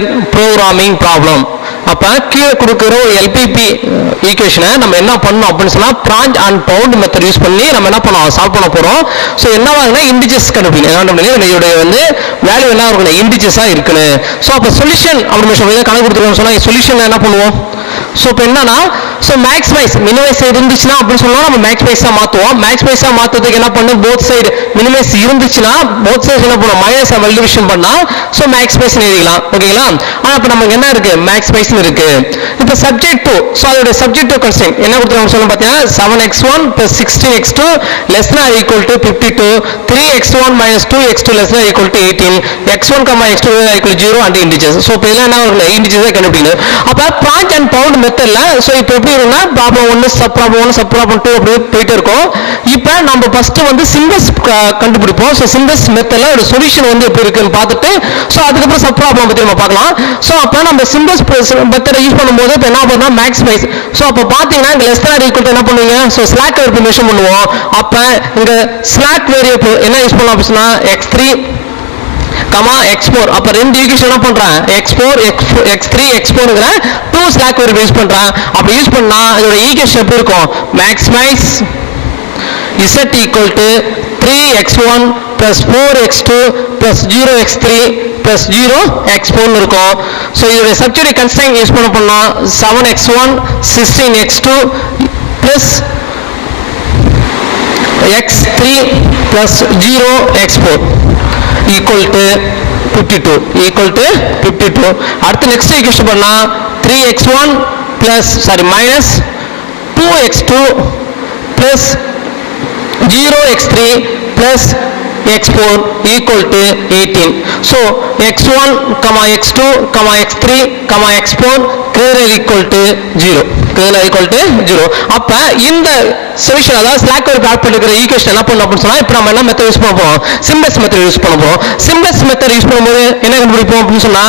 linear programming problem. அப்ப கீழே கொடுக்கிற ஒரு எல்பிபி ஈக்குவேஷனை நம்ம என்ன பண்ணணும் அப்படின்னு சொன்னா branch and bound method use பண்ணி நம்ம என்ன பண்ணோம் சால்வ் பண்ண போறோம். ஸோ என்னவாகுனா இண்டிஜஸ் கண்டுபிடிக்கணும். இதோட வந்து வேல்யூ என்ன இருக்கணும், இண்டிஜஸா இருக்குன்னு. ஸோ அப்போ சொல்யூஷன் அப்படின்னு சொல்லி கணக்கு கொடுத்துருக்கோம் சொன்னா சொல்யூஷன் என்ன பண்ணுவோம். ஸோ இப்போ என்னன்னா ஸோ மேக்ஸிமைஸ் மினிமைஸ் இருந்துச்சுன்னா அப்படின்னு சொன்னா நம்ம மேக்ஸிமைஸா மாற்றுவோம். மேக்ஸிமைஸா மாற்றுறதுக்கு என்ன பண்ணும், போத் சைடு மினிமைஸ் இருந்துச்சுன்னா போத் சைடு என்ன பண்ணுவோம், மைனஸ் மல்டிபிகேஷன் பண்ணா ஸோ மேக்ஸிமைஸ் எழுதிக்கலாம். ஓகேங்களா. ஆனால் இப்போ நமக்கு என்ன இருக்கு, மேக்ஸிமைஸ் இருக்கு. இப்போ சப்ஜெக்ட் 2, ஸோ அதோட சப்ஜெக்ட் 2 கன்ஸ்ட்ரெயின்ட் என்ன கொடுத்துருக்காங்க சொல்ல பார்த்தீங்கன்னா 7x1 plus 16x2 less than or equal to 52, 3x1 minus 2x2 less than or equal to 18, x1, x2 equal to 0 and integers. So இப்போ இதெல்லாம் என்ன வருது, இன்டிஜர்ஸை கண்டுபிடிக்கணும். அப்போ பிரான்ச் அண்ட் பவுண்ட் மெத்தட்ல ஸோ இப்போ எப்படி இருக்குன்னா problem 1 sub problem 1 sub problem 2 அப்படி போயிட்டு இருக்கும். இப்போ நம்ம ஃபர்ஸ்ட் வந்து சிம்பல்ஸ் கண்டுபிடிப்போம். ஸோ சிம்பல்ஸ் மெத்தட்ல ஒரு சொல்யூஷன் வந்து எப்படி இருக்குன்னு பார்த்துட்டு ஸோ அதுக்கப்புறம் சப் ப்ராப்ளம் பற்றி நம்ம பார்க்கலாம். ஸோ அப்போ நம்ம சிம்பல்ஸ் மெத்தட் யூஸ் பண்ணும்போது இப்போ என்ன பண்ணணும், மேக்ஸிமைஸ். ஸோ அப்போ பார்த்தீங்கன்னா இங்கே லெஸ் தேன் ஈக்குவல் என்ன பண்ணுவீங்க, ஸோ ஸ்லாக் வேரியபிள் மென்ஷன் பண்ணுவோம். அப்போ இங்கே ஸ்லாக் வேரியபிள் என்ன யூஸ் பண்ணலாம் அப்படின்னா x3 x4. அப்ப ரெண்டு ஈக்குவேஷன் என்ன பண்றேன், x4 x3 x4ங்கற 2 slack variable use பண்றேன். அப்படி யூஸ் பண்ணா இதோட ஈக்குவேஷன் எப்படி இருக்கும், maximise z equal to 3x1 plus 4x2 plus 0x3 plus 0x4 இருக்கும். ஸோ இதோட சப்ஸ்டிட்யூட் கன்ஸ்ட்ரெயின்ட் யூஸ் பண்ணா 7x1 16x2 plus x3 plus 0x4 equal to 52. அடுத்து நெக்ஸ்ட் ஈக்குவேஷன் பண்ணா 3x1 plus minus 2x2 plus 0x3 plus x4 equal to 18. So x1, x2, x3, x4 greater equal to 0. அப்ப இந்த solution அதாவது slack variable add பண்ணிக்கிற equation என்ன பண்ணணும் அப்படின்னு சொன்னா இப்போ நம்ம என்ன மெத்தட் யூஸ் பண்ண போறோம், சிம்பல்ஸ் மெத்தட் யூஸ் பண்ண போறோம். சிம்பல்ஸ் மெத்தட் யூஸ் பண்ணும்போது என்ன கண்டுபிடிப்போம் அப்படின்னு சொன்னா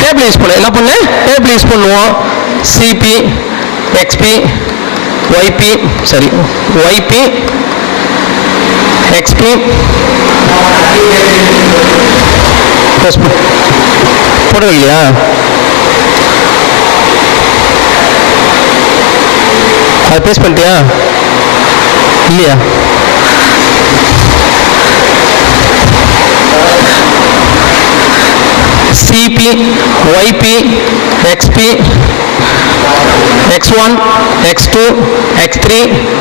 டேபிள் யூஸ் பண்ண என்ன பண்ணு, டேபிள் யூஸ் பண்ணுவோம். CB XB YB YB XB போட இல்லையா, அது பேஸ் பண்ணிட்டியா இல்லையா, CP YB XP x1 x2 x3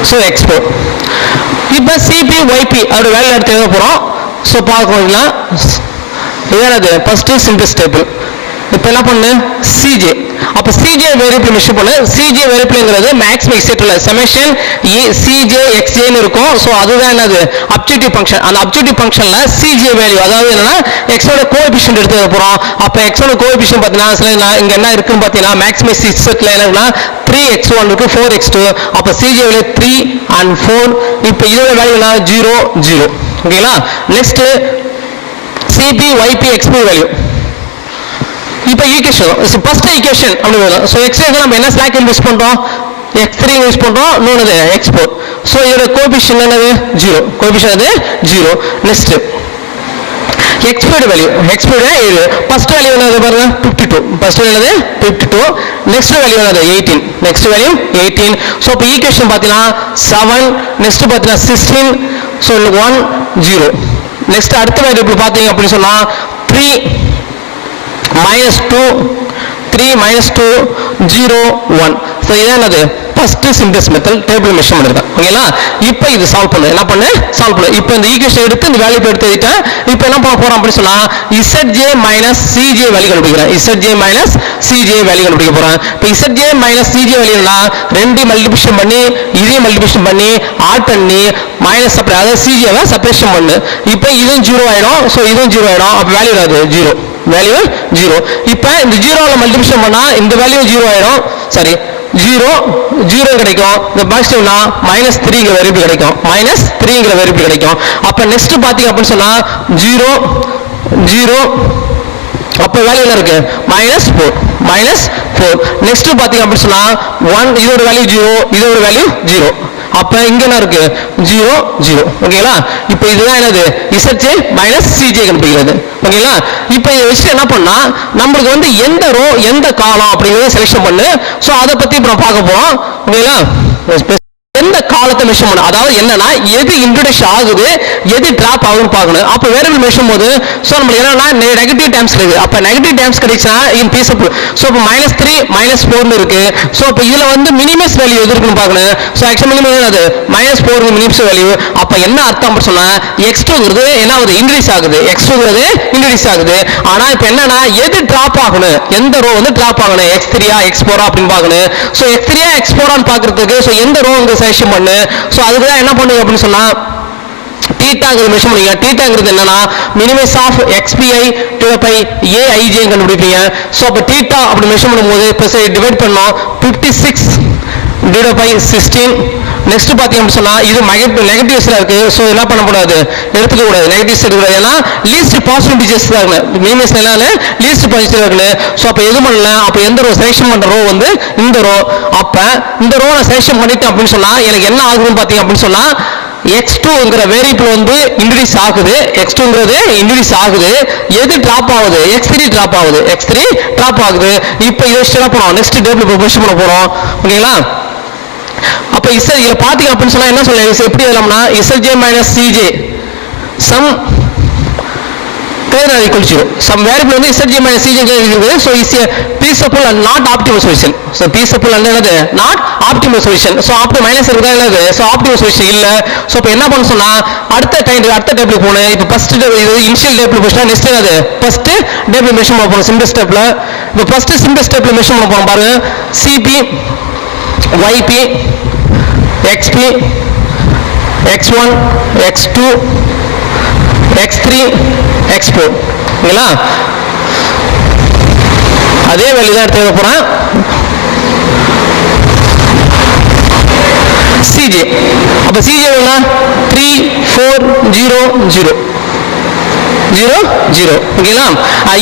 so x4. இப்போ சிபி ஒய்பி அதோட வேல்யூ எடுத்து எழுத போகிறோம். ஸோ பார்க்கணும்னா இதானது ஃபர்ஸ்ட்டு சிம்பிள்ஸ் டேபிள். இப்போ என்ன பண்ணு, சிஜே. அப்போ சிஜே வேரியபிள் மெஷர் பண்ணு. சிஜே வேரியபிள்ங்கிறது மேக்ஸிமைஸ் செட்டில் சமேஷன் சிஜே எக்ஸ்ஜேன்னு இருக்கும். ஸோ அதுதான் என்னது அப்ஜெக்டிவ் ஃபங்க்ஷன். அந்த அப்ஜெக்டிவ் ஃபங்க்ஷனில் சிஜே வேல்யூ அதாவது என்னன்னா எக்ஸோட கோஎஃபிஷியன்ட் எடுத்து போகிறோம். அப்போ எக்ஸோட கோஎஃபிஷியன்ட் பார்த்தீங்கன்னா இங்கே என்ன இருக்குன்னு பார்த்தீங்கன்னா மேக்ஸிமைஸ் செட்டில் என்னன்னா 3x1 இருக்கு 4x2. அப்போ சிஜே வேல்யூ 3 and 4. இப்போ இதோட வேல்யூ என்ன 0 0. ஓகேங்களா. Next CB YB XB value. இப்போ ஈக்குவேஷன் ஃபர்ஸ்ட் ஈக்குவேஷன் அப்படி. ஸோ எக்ஸ்க்கு நம்ம என்ன ஸ்லாக் யூஸ் பண்ணுறோம், x3 யூஸ் பண்ணுறோம், இன்னொன்று x4. ஸோ இதோட கோஎஃபிஷியன்ட் என்னது 0. கோஎஃபிஷியன்ட் அது 0. Next XB value. XB 7. First value என்னது பாருங்க 52. ஃபர்ஸ்ட் வேல்யூ என்னது 52. நெக்ஸ்ட் வேல்யூ என்னது 18. Next value 18. ஸோ இப்போ ஈக்குவேஷன் பார்த்தீங்கன்னா 7. நெக்ஸ்ட் பார்த்தீங்கன்னா 16. ஸோ 1 0. நெக்ஸ்ட் அடுத்த வேரியபிள் பார்த்தீங்க அப்படின்னு சொன்னா 3 minus 2 3 minus 2 0 1. ஸோ இதான் என்னது first symbols method table measure பண்ணிருக்கேன். ஓகேங்களா. இப்போ இது சால்வ் பண்ணு. என்ன பண்ணு, சால்வ் பண்ணு. இப்போ இந்த ஈக்குவேஷன் எடுத்து இந்த வேல்யூ எடுத்து எழுதிட்டேன். இப்போ என்ன பண்ண போறோம் அப்படின்னு சொன்னா ZJ minus CJ வேல்யூ கண்டுபிடிக்கிறேன். ZJ minus CJ வேல்யூ கண்டுபிடிக்க போறேன். இப்போ ZJ minus CJ வேல்யூனா ரெண்டு மல்டிபிளிகேஷன் பண்ணி இதையும் மல்டிபிளிகேஷன் பண்ணி ஆட் பண்ணி மைனஸ் செப்பரேட் அதாவது CJ-வை செப்பரேஷன் பண்ணு. இப்போ இதுவும் 0 ஆயிடும். ஸோ இதுவும் 0 ஆயிடும். அப்போ வேல்யூ அது 0. வேல்யூ 0. இப்போ இந்த 0ல மல்டிபிளிகேஷன் பண்ணா இந்த வேல்யூ 0 ஆயிடும். சரி 0 0 கிடைக்கும். இந்த பாசிட்டிவ்னா -3ங்கிற வேரியபிள் கிடைக்கும். -3ங்கிற வேரியபிள் கிடைக்கும். அப்ப நெக்ஸ்ட் பாத்தீங்க அப்படின்னு சொன்னா 0 0. அப்ப வேல்யூ என்ன இருக்கு -4. நெக்ஸ்ட் பாத்தீங்க அப்படின்னு சொன்னா 1 இதோட வேல்யூ 0 இதோட வேல்யூ 0. அப்ப இங்க என்ன இருக்கு 0 0 ஓகேங்களா இப்போ இதுதான் என்னது Zj மைனஸ் Cj கண்டுபிடிக்கிறது ஓகேங்களா இப்போ இதை வச்சு என்ன பண்ணா நம்மளுக்கு வந்து எந்த ரோ எந்த காலம் அப்படிங்கறத செலக்ஷன் பண்ணு சோ அதை பத்தி இப்ப நான் பார்க்க போறோம் ஓகேங்களா எந்த காலத்தை மெஷர் பண்ண அதாவது என்னன்னா எது இன்ட்ரோடக்ஷன் ஆகுது எது டிராப் ஆகுதுன்னு பார்க்கணும் அப்ப வேரியபிள் மெஷர் போது சோ நமக்கு என்னன்னா நெகட்டிவ் டைம்ஸ் இருக்கு அப்ப நெகட்டிவ் டைம்ஸ் கிடைச்சா இன் பீசபிள் சோ இப்போ -3 -4 இருக்கு சோ இப்போ இதுல வந்து மினிமஸ் வேல்யூ எது இருக்குன்னு பார்க்கணும் சோ ஆக்சுவலி மினிமம் என்னது -4 மினிமஸ் வேல்யூ அப்ப என்ன அர்த்தம் அப்படி சொன்னா x2ங்கிறது என்ன ஆகுது இன்க்ரீஸ் ஆகுது x2ங்கிறது இன்க்ரீஸ் ஆகுது ஆனா இப்போ என்னன்னா எது டிராப் ஆகணும் எந்த ரோ வந்து டிராப் ஆகணும் x3 x4 அப்படின்னு பார்க்கணும் சோ x3 x4 ன்னு பார்க்கிறதுக்கு சோ எந்த ரோ இங்க செலக்ஷன் பண்ணு சோ அதுக்கு தான் என்ன பண்ணுங்க அப்படின்னு சொன்னா தீட்டாங்கிறது மெஷர் பண்ணுவீங்க தீட்டாங்கிறது என்னன்னா minimum of xpi divide by aij கண்டுபிடிப்பீங்க சோ அப்ப தீட்டா அப்படி மெஷர் பண்ணும்போது இப்போ டிவைட் பண்ணோம் 56 டிவைட் பை 16 நெக்ஸ்ட் பாத்தீங்க அப்படி சொன்னா இது நெகட்டிவ்ஸ்ல இருக்கு சோ என்ன பண்ண கூடாது எடுத்துக்க கூடாது நெகட்டிவ்ஸ் எடுக்க கூடாது ஏன்னா லீஸ்ட் பாசிட்டிவ் டிஜிட்ஸ் தான் இருக்கு மினிமஸ் என்னன்னா லீஸ்ட் பாசிட்டிவ் இருக்கு சோ அப்ப எது பண்ணல அப்ப எந்த ரோ செலக்ஷன் பண்ற ரோ வந்து இந்த ரோ அப்ப இந்த ரோ நான் செலக்ஷன் பண்ணிட்டேன் அப்படின்னு சொன்னா எனக்கு என்ன ஆகுதுன்னு பாத்தீங்க அப்படின்னு சொன்னா x2ங்கிற வேரியபிள் வந்து இன்க்ரீஸ் ஆகுது x2ங்கிறது இன்க்ரீஸ் ஆகுது எது டிராப் ஆகுது x3 டிராப் ஆகுது x3 டிராப் ஆகுது இப்போ இதை என்ன பண்ணுவோம் நெக்ஸ்ட் டேபிள் ப்ரொபோஷன் பண்ண போறோம் ஓகேங்களா அப்ப இதுல பாத்தீங்க அப்படின்னு சொன்னா என்ன சொல்ல எப்படி எழுதலாம்னா Zj minus Cj sum equal to 0 some variable வந்து Zj minus Cj இருக்குது so is a feasible and not optimal solution so feasible and என்னது not optimal solution so optimal minus இருக்குதா என்னது so optimal solution இல்ல so இப்போ என்ன பண்ண சொன்னா அடுத்த டேபிள் போணும் இப்போ ஃபர்ஸ்ட் இது இனிஷியல் டேபிள் போச்சா நெக்ஸ்ட் என்னது ஃபர்ஸ்ட் டேபிள் மெஷர் பண்ண போறோம் சிம்பிள் ஸ்டெப்ல இப்போ ஃபர்ஸ்ட் சிம்பிள் ஸ்டெப்ல மெஷர் பண்ண போறோம் பாருங்க Cp yp xp x1 x2 x3 x4 இல்லைங்களா அதே வேல்யூ தான் எடுத்து போறேன் Cj அப்ப Cj என்ன 3 4 0 0 0 0 ஓகேங்களா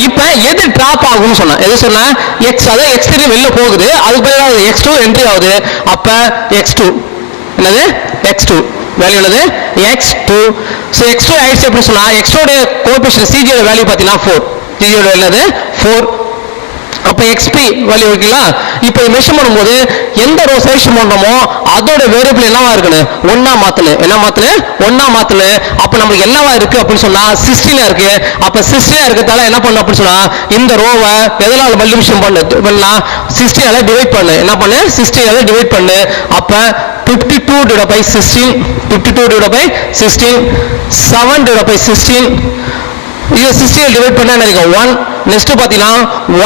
இப்போ எது டிராப் ஆகும்னு சொன்னா எது சொன்னா x அதாவது x3 வெளில போகுது அதுக்கு பதிலா x2 என்ட்ரி ஆகுது அப்ப x2 என்னது x2 வேல்யூ என்னது x2 சோ x2 ஆயிடுச்சு அப்படி சொன்னா x2 உடைய கோஎஃபிஷியன்ட் Cj உடைய வேல்யூ பாத்தீங்கன்னா 4 Cj உடைய என்னது 4 அப்ப xp வேல்யூ இருக்குல்ல இப்போ மெஷர் பண்ணும்போது எந்த ரோ செலக்ஷன் பண்றோமோ அதோட வேரியபிள் என்னவா இருக்கணும் ஒண்ணா மாத்தணும் என்ன மாத்தணும் ஒண்ணா மாத்தணும் அப்ப நமக்கு என்னவா இருக்கு அப்படின்னு சொன்னா 16 இருக்கு அப்ப 16 இருக்கதால என்ன பண்ணணும் அப்படின்னு சொன்னா இந்த ரோவை எதனால மல்டிப்ளிகேஷன் பண்ணா 16 ஆல டிவைட் பண்ணு என்ன பண்ணு 16 ஆல டிவைட் பண்ணு அப்ப 52 divided by 16 52 divided by 16 7 divided by 16 இது 16 டிவைட் பண்ணா என்ன இருக்கும் 1 நெக்ஸ்ட் பாத்தீங்கன்னா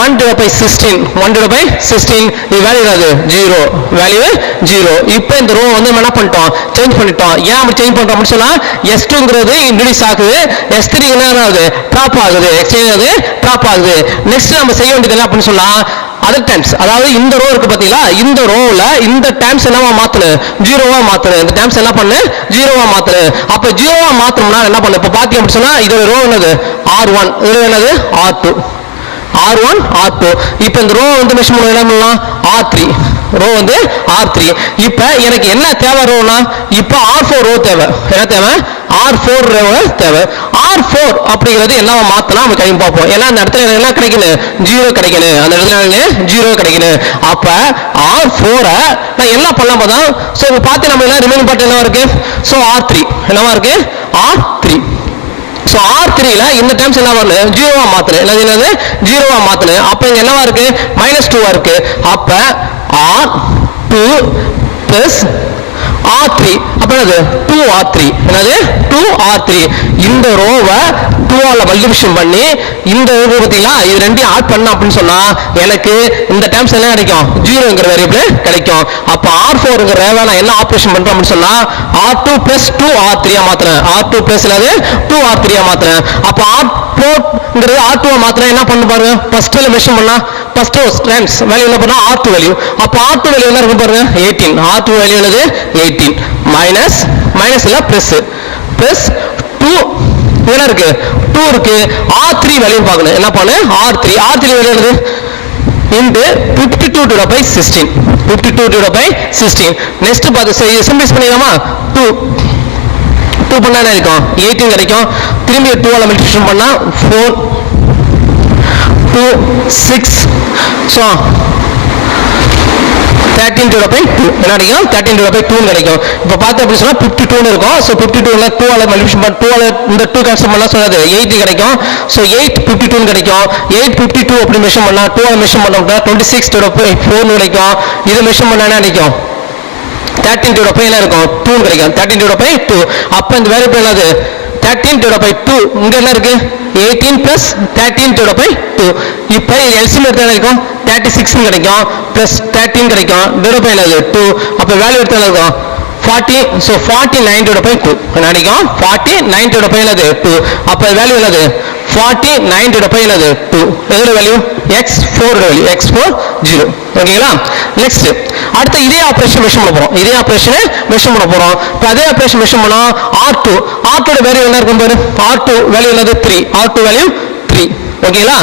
1 divided by 16 1 divided by 16 இது வேல்யூ என்னது 0 வேல்யூ 0 இப்போ இந்த ரோ வந்து என்ன பண்ணிட்டோம் சேஞ்ச் பண்ணிட்டோம் ஏன் அப்படி சேஞ்ச் பண்றோம் அப்படி சொன்னா s2ங்கிறது இன்க்ரீஸ் ஆகுது s3 என்ன ஆகுது டிராப் ஆகுது x3 ஆகுது டிராப் ஆகுது நெக்ஸ்ட் நம்ம செய்ய வேண்டியது என்ன அப்படின்னு சொன்னா அதர் டைம்ஸ் அதாவது இந்த ரோ இருக்கு பாத்தீங்களா இந்த ரோல இந்த டைம்ஸ் என்னவா மாத்தணும் ஜீரோவா மாத்தணும் இந்த டைம்ஸ் என்ன பண்ணு ஜீரோவா மாத்தணும் அப்ப ஜீரோவா மாத்தணும்னா என்ன பண்ணு இப்ப பாத்தீங்க அப்படி சொன்னா இதோட ரோ என்னது r1 இது என்னது r2 r1 r2 இப்போ இந்த ரோ வந்து மெஷர் பண்ண என்ன பண்ணலாம் r3 ரோ வந்து r3 இப்போ எனக்கு என்ன தேவை ரோனா இப்போ r4 ரோ தேவை என்ன தேவை r4 ரோ தேவை r4 அப்படிங்கிறது என்னவா மாத்தலாம் நம்ம கை பார்ப்போம் ஏன்னா அந்த இடத்துல என்ன கிடைக்கணும் 0 கிடைக்கணும் அந்த இடத்துல 0 கிடைக்கணும் அப்ப r4 நான் என்ன பண்ணலாம் பார்த்தா சோ இப்போ பார்த்து நம்ம என்ன ரிமைனிங் பார்ட் என்னவா இருக்கு சோ r3 என்னவா இருக்கு r3 சோ r3 ல இந்த டைம்ஸ் என்ன வரணும் 0வா மாத்தணும் என்னது 0வா மாத்தணும் அப்ப இங்க என்னவா இருக்கு -2 இருக்கு அப்ப r2 plus r3 அப்ப என்னது 2r3 என்னது 2r3 இந்த ரோவை 2 ஆல மல்டிப்ளிகேஷன் பண்ணி இந்த ரோ பாத்தீங்களா இது ரெண்டையும் ஆட் பண்ண அப்படின்னு சொன்னா எனக்கு இந்த டைம்ஸ் என்ன கிடைக்கும் 0ங்கிற வேரியபிள் கிடைக்கும் அப்ப r4ங்கிற ரேவை நான் என்ன ஆபரேஷன் பண்றேன் அப்படின்னு சொன்னா r2 plus 2r3 ஆ மாத்துறேன் r2 plus என்னது 2r3 ஆ மாத்துறேன் அப்ப r4ங்கிறது r2 ஆ மாத்துறேன் என்ன பண்ணு பாருங்க ஃபர்ஸ்ட்ல மெஷர் பண்ணா ஃபர்ஸ்ட் டைம்ஸ் வேல்யூ என்ன பண்ணா r2 வேல்யூ அப்ப r2 வேல்யூ என்ன இருக்கு பாருங்க 18 r2 வேல்யூ என்னது 18 மைனஸ் இல்ல பிளஸ் 2 என்ன இருக்கு 2 இருக்கு r3 வேல்யூ பார்க்கணும் என்ன பண்ணு r3 வேல்யூ என்னது into 52 divided by 16. 52 divided by 16. Next பார்த்து simplify பண்ணிடலாமா? 2 பண்ணா என்ன இருக்கும்? 18 கிடைக்கும். திரும்பி 2 ஆல மல்டிப்ளிகேஷன் பண்ணா 4 2 6 so 13 divided by 2 என்ன கிடைக்கும்? 13 divided by 2 கிடைக்கும். இப்போ பார்த்து அப்படி சொன்னா 52 இருக்கும். ஸோ 52ல 2 ஆல மல்டிப்ளிகேஷன் பண்ண 2 ஆல இந்த 2 கேன்சல் பண்ணா சொன்னது 8 கிடைக்கும். ஸோ 8 52 கிடைக்கும். 8 52 அப்படி மெஷர் பண்ணா 2 ஆல மெஷர் பண்ணா 26 divided by 4 கிடைக்கும். இதை மெஷர் பண்ணா என்ன கிடைக்கும்? 13 divided by என்ன இருக்கும்? 2 கிடைக்கும். 13 divided by 2. அப்ப இந்த வேரியபிள் என்னது? 13 divided by 2. இங்க என்ன இருக்கு? 18 plus 13 divided by 2. இப்போ இது LCM எடுத்தா என்ன இருக்கும்? 36 கிடைக்கும் plus 13 கிடைக்கும் divided by என்னது? 2. அப்ப வேல்யூ எடுத்தா என்ன இருக்கும்? 40. so 49 divided by 2 என்ன கிடைக்கும்? 49 divided by என்னது? 2. அப்ப வேல்யூ என்னது? 49 divided by என்னது? 2. எதோட வேல்யூ? x4 value x4 0. ஓகேங்களா? நெக்ஸ்ட் அடுத்து இதே ஆபரேஷன் மெஷர் பண்ண போறோம். இதே ஆபரேஷனை மெஷர் பண்ண போறோம். இப்போ அதே ஆபரேஷன் மெஷர் பண்ணா R2 ஓட வேல்யூ என்ன இருக்கும் பாரு? R2 வேல்யூ என்னது? 3. R2 value 3. ஓகேங்களா?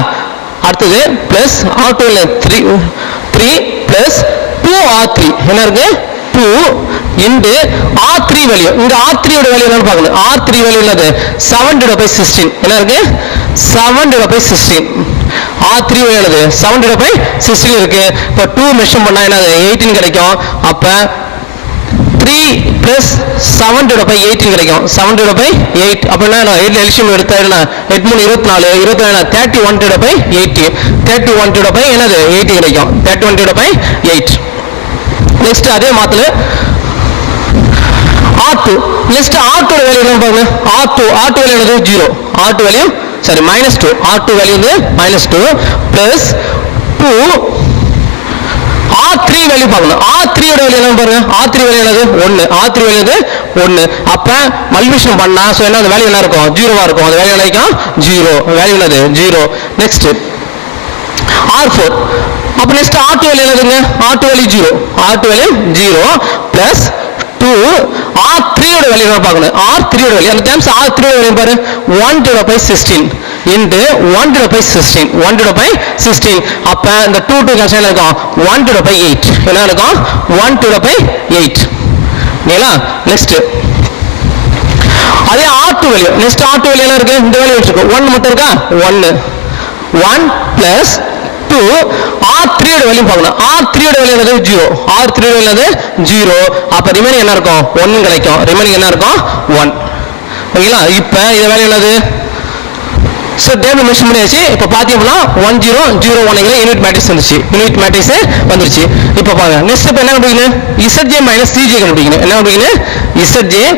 அடுத்தது பிளஸ் R2 ல 3 பிளஸ் 2R3 என்ன இருக்கு? 2 into R3 வேல்யூ. இங்க R3 ஓட வேல்யூ என்னன்னு பார்க்கணும். R3 வேல்யூ என்னது? 7 divided by 16 என்ன இருக்கு? 7 divided by 16. R3 வேல்யூ என்னது? 7 divided by 16 இருக்கு. இப்போ 2 மெஷர் பண்ணா என்னது? 18 கிடைக்கும். அப்ப 3 plus 7 divided by 18 கிடைக்கும். 7 divided by 8 அப்ப என்ன? 8 எல்சியம் எடுத்தா என்ன? 8 3 24 21 31 divided by 80. 31 divided by என்னது? 80 கிடைக்கும். 31 divided by 8. நெக்ஸ்ட் அதே மாத்தல R2. நெக்ஸ்ட் R2 வேல்யூ என்ன பாருங்க? R2 வேல்யூ என்னது? 0. R2 value sorry -2. R2 value வந்து -2 பிளஸ் 2 R3 வேல்யூ பார்க்கணும். R3 ஓட வேல்யூ என்ன பாருங்க? R3 வேல்யூ என்னது? 1. R3 வேல்யூ என்னது? 1. அப்ப மல்டிப்ளிகேஷன் பண்ணா சோ என்ன அந்த வேல்யூ என்ன இருக்கும்? 0 ஆ இருக்கும். அந்த வேல்யூ என்ன இருக்கும்? 0. வேல்யூ என்னது? 0. Next R4. அப்ப நெக்ஸ்ட் R2 வேல்யூ என்னதுங்க? R2 value 0. R2 value 0 plus 2 R3 ஓட வேல்யூ என்ன பார்க்கணும்? R3 ஓட வேல்யூ அந்த டைம்ஸ் R3 ஓட வேல்யூ பாரு 1 divided by 16 into 1 divided by 16. 1 divided by 16. அப்ப இந்த 2 கேன்சல் இருக்கும். 1 divided by 8 என்ன இருக்கும்? 1 divided by 8. நீங்களா? நெக்ஸ்ட் அதே R2 value. Next R2 value என்ன இருக்கு? இந்த வேல்யூ வச்சிருக்கோம். 1 மட்டும் இருக்கா? 1 plus 2 R3 ஓட வேல்யூ பார்க்கணும். R3 ஓட வேல்யூ என்னது? 0. R3 ஓட வேல்யூ என்னது? 0. அப்ப ரிமைனிங் என்ன இருக்கும்? 1 கிடைக்கும். ரிமைனிங் என்ன இருக்கும்? 1. ஓகேங்களா? இப்போ இந்த வேல்யூ என்னது? சோ டேபிள் மென்ஷன் பண்ணியாச்சு. இப்போ பாத்தீங்கன்னா 1 0 0 1 ங்கற யூனிட் மேட்ரிக்ஸ் வந்துருச்சு. யூனிட் மேட்ரிக்ஸ் வந்துருச்சு. இப்போ பாருங்க நெக்ஸ்ட் ஸ்டெப் என்ன கண்டுபிடிக்கணும்? Zj - Cj கண்டுபிடிக்கணும். என்ன கண்டுபிடிக்கணும்? Zj -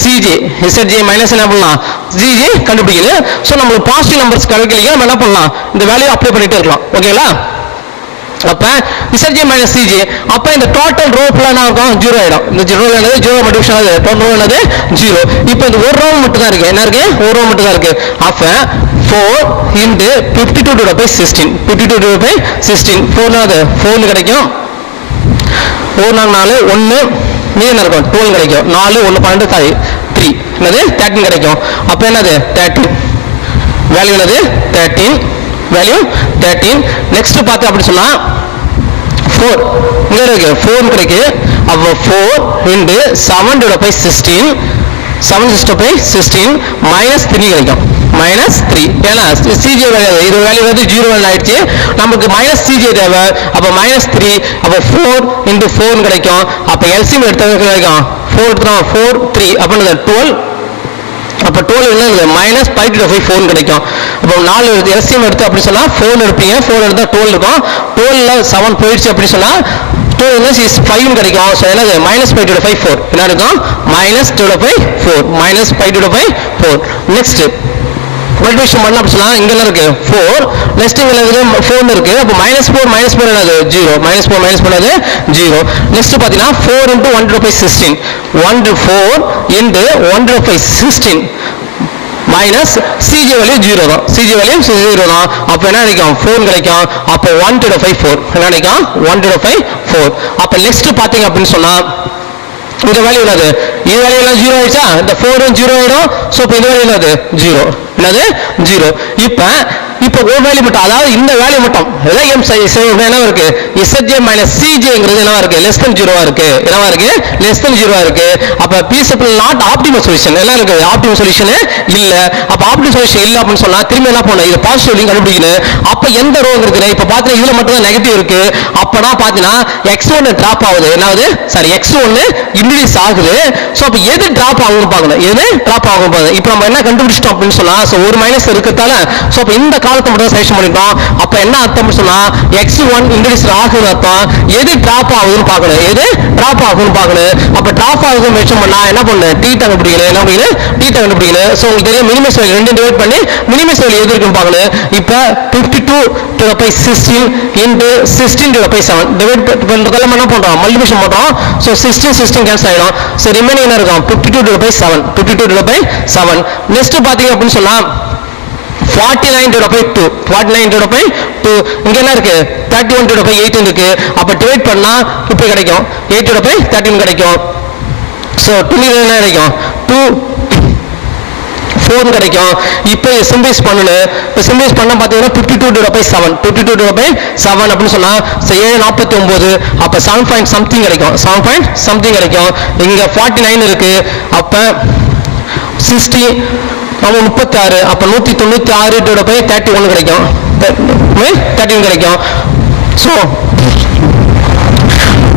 Cj. Zj மைனஸ் என்ன பண்ணலாம்? Cj கண்டுபிடிக்கணும். சோ நம்ம பாசிட்டிவ் நம்பர்ஸ் கண்டுபிடிக்க நம்ம என்ன பண்ணலாம்? இந்த வேல்யூ அப்ளை பண்ணிட்டே இருக்கலாம். ஓகேங்களா? அப்ப Zj - Cj அப்ப இந்த டோட்டல் ரோ ஃபுல்லா என்ன இருக்கும்? 0 ஆயிடும். இந்த 0 என்னது? 0 மல்டிப்ளிகேஷன் ஆகுது. டோட்டல் ரோ என்னது? 0. இப்போ இந்த ஒரு ரோ மட்டும் தான் இருக்கு. என்ன இருக்கு? ஒரு ரோ மட்டும் தான் இருக்கு. அப்ப 4 into 52 divided by 16. 52 divided by 16. 4 என்னது? 4 கிடைக்கும். 4 4 1 மீதி என்ன இருக்கும்? 12 கிடைக்கும். 4 1 12 3 என்னது? 13 கிடைக்கும். அப்ப என்னது? 13. வேல்யூ என்னது? 13. வேல்யூ 13. நெக்ஸ்ட் பார்த்து அப்படி சொன்னா 4 இங்க இருக்கு 4 கிடைக்கு. அப்ப 4 into 7 divided by 16. 7 divided by 16 minus 3 கிடைக்கும். -3. ஏன்னா Cj வேல்யூ இது வேல்யூ வந்து 0 ஆயிடுச்சு. நமக்கு -Cj தேவை. அப்ப -3 அப்ப 4 into 4 கிடைக்கும். அப்ப LCM எடுத்தா கிடைக்கும் 4 4 3 அப்ப என்னது? 12. அப்ப 12 என்ன? -5/4 கிடைக்கும். அப்ப 4 LCM எடுத்து அப்படி சொன்னா 4 எடுப்பீங்க. 4 எடுத்தா 12 இருக்கும். 12 ல 7 போயிடுச்சு அப்படி சொன்னா 12 is 5 கிடைக்கும். சோ என்னது? -5/4 என்ன இருக்கும்? -5/4 நெக்ஸ்ட் மல்டிப்ளிகேஷன் பண்ணா அப்படி சொன்னா இங்க என்ன இருக்கு? 4. நெக்ஸ்ட் இங்க இருக்கு 4 இருக்கு. அப்ப -4 என்னது? 0. -4 என்னது? 0. நெக்ஸ்ட் பாத்தீங்கன்னா 4 into 1 divided by 16. 4 into 1 divided by 16 minus Cj value 0 தான். Cj வேல்யூ 0 தான். அப்ப என்ன கிடைக்கும்? 4 கிடைக்கும். அப்ப 1 divided by 4 என்ன கிடைக்கும்? 1 divided by 4. அப்ப நெக்ஸ்ட் பாத்தீங்க அப்படின்னு சொன்னா இந்த வேல்யூ என்னது? இந்த வேல்யூ எல்லாம் 0 ஆயிடுச்சா? இந்த 4 0 ஆயிடும். சோ இப்போ இந்த வேல்யூ என்னது? 0. என்னது? 0. இப்போ இப்போ ஒரு வேல்யூ மட்டும், அதாவது இந்த வேல்யூ மட்டும் என்ன இருக்கு, ZJ மைனஸ் CJங்கிறது என்னவா இருக்கு, லெஸ் தென் 0வா இருக்கு, என்னவா இருக்கு, லெஸ் தென் 0வா இருக்கு. அப்ப P supply not optimal solution, என்ன இருக்கு, ஆப்டிமல் சொல்யூஷன் இல்ல. அப்ப ஆப்டிமல் சொல்யூஷன் இல்ல அப்படின்னு சொன்னா திரும்ப என்ன பண்ணணும், இது பாசிட்டிவ் கண்டுபிடிக்கணும். அப்ப எந்த ரோ இருக்கு, இப்ப பாத்தீங்கன்னா இதுல மட்டும் தான் நெகட்டிவ் இருக்கு. அப்பனா பாத்தீங்கன்னா X1 டிராப் ஆகுது, என்னாவது, சாரி X1 இன்க்ரீஸ் ஆகுது. சோ அப்ப எது டிராப் ஆகும்னு பார்க்கணும், எது டிராப் ஆகும் பாருங்க. இப்போ நம்ம என்ன கண்டுபிடிச்சிட்டோம் அப்படின்னு சொன்னா, சோ ஒரு மைனஸ் இருக்கிறதால சோ அப்ப இந்த காலத்தை மட்டும் செலக்ட் பண்ணிட்டோம். அப்ப என்ன அர்த்தம்னு சொன்னா X1 இன்க்ரீஸ் ஆகுதுன்னு அர்த்தம். எது டிராப் ஆகுதுன்னு பார்க்கணும், எது டிராப் ஆகுதுன்னு பார்க்கணும். அப்ப டிராப் ஆகுதுன்னு மென்ஷன் பண்ணா என்ன பண்ணணும், தீட்டா கண்டுபிடிக்கணும், என்ன பண்ணிக்கணும், தீட்டா கண்டுபிடிக்கணும். சோ உங்களுக்கு தெரியும் மினிமஸ் வேல்யூ ரெண்டு டிவைட் பண்ணி மினிமஸ் வேல்யூ எது இருக்குன்னு பார்க்கணும். இப்போ 52/16 into 16/7 டிவைட் பண்றதால என்ன பண்றோம், மல்டிபிளிகேஷன் பண்றோம். சோ 16 கேன்சல் ஆயிடும். சோ ரிமைனிங் என்ன இருக்கும், 52/7. நெக்ஸ்ட் பாத்தீங்க அப்படின்னு சொன்னா 49/2 49/2 இங்க என்ன இருக்கு, 31/8 இருக்கு. அப்ப டிவைட் பண்ணா இப்ப கிடைக்கும் 8/13 கிடைக்கும். சோ 2 என்ன கிடைக்கும், 2 கிடைக்கும். இப்போ சிம்பிளைஸ் பண்ணணும். இப்போ சிம்பிளைஸ் பண்ண பார்த்தீங்கன்னா 52/7 அப்படின்னு சொன்னா 749. அப்ப 7 பாயிண்ட் சம்திங் கிடைக்கும், 7 பாயிண்ட் சம்திங் கிடைக்கும். இங்க 49 இருக்கு. அப்ப 60 36. அப்ப 196/31 கிடைக்கும், 13 கிடைக்கும். ஸோ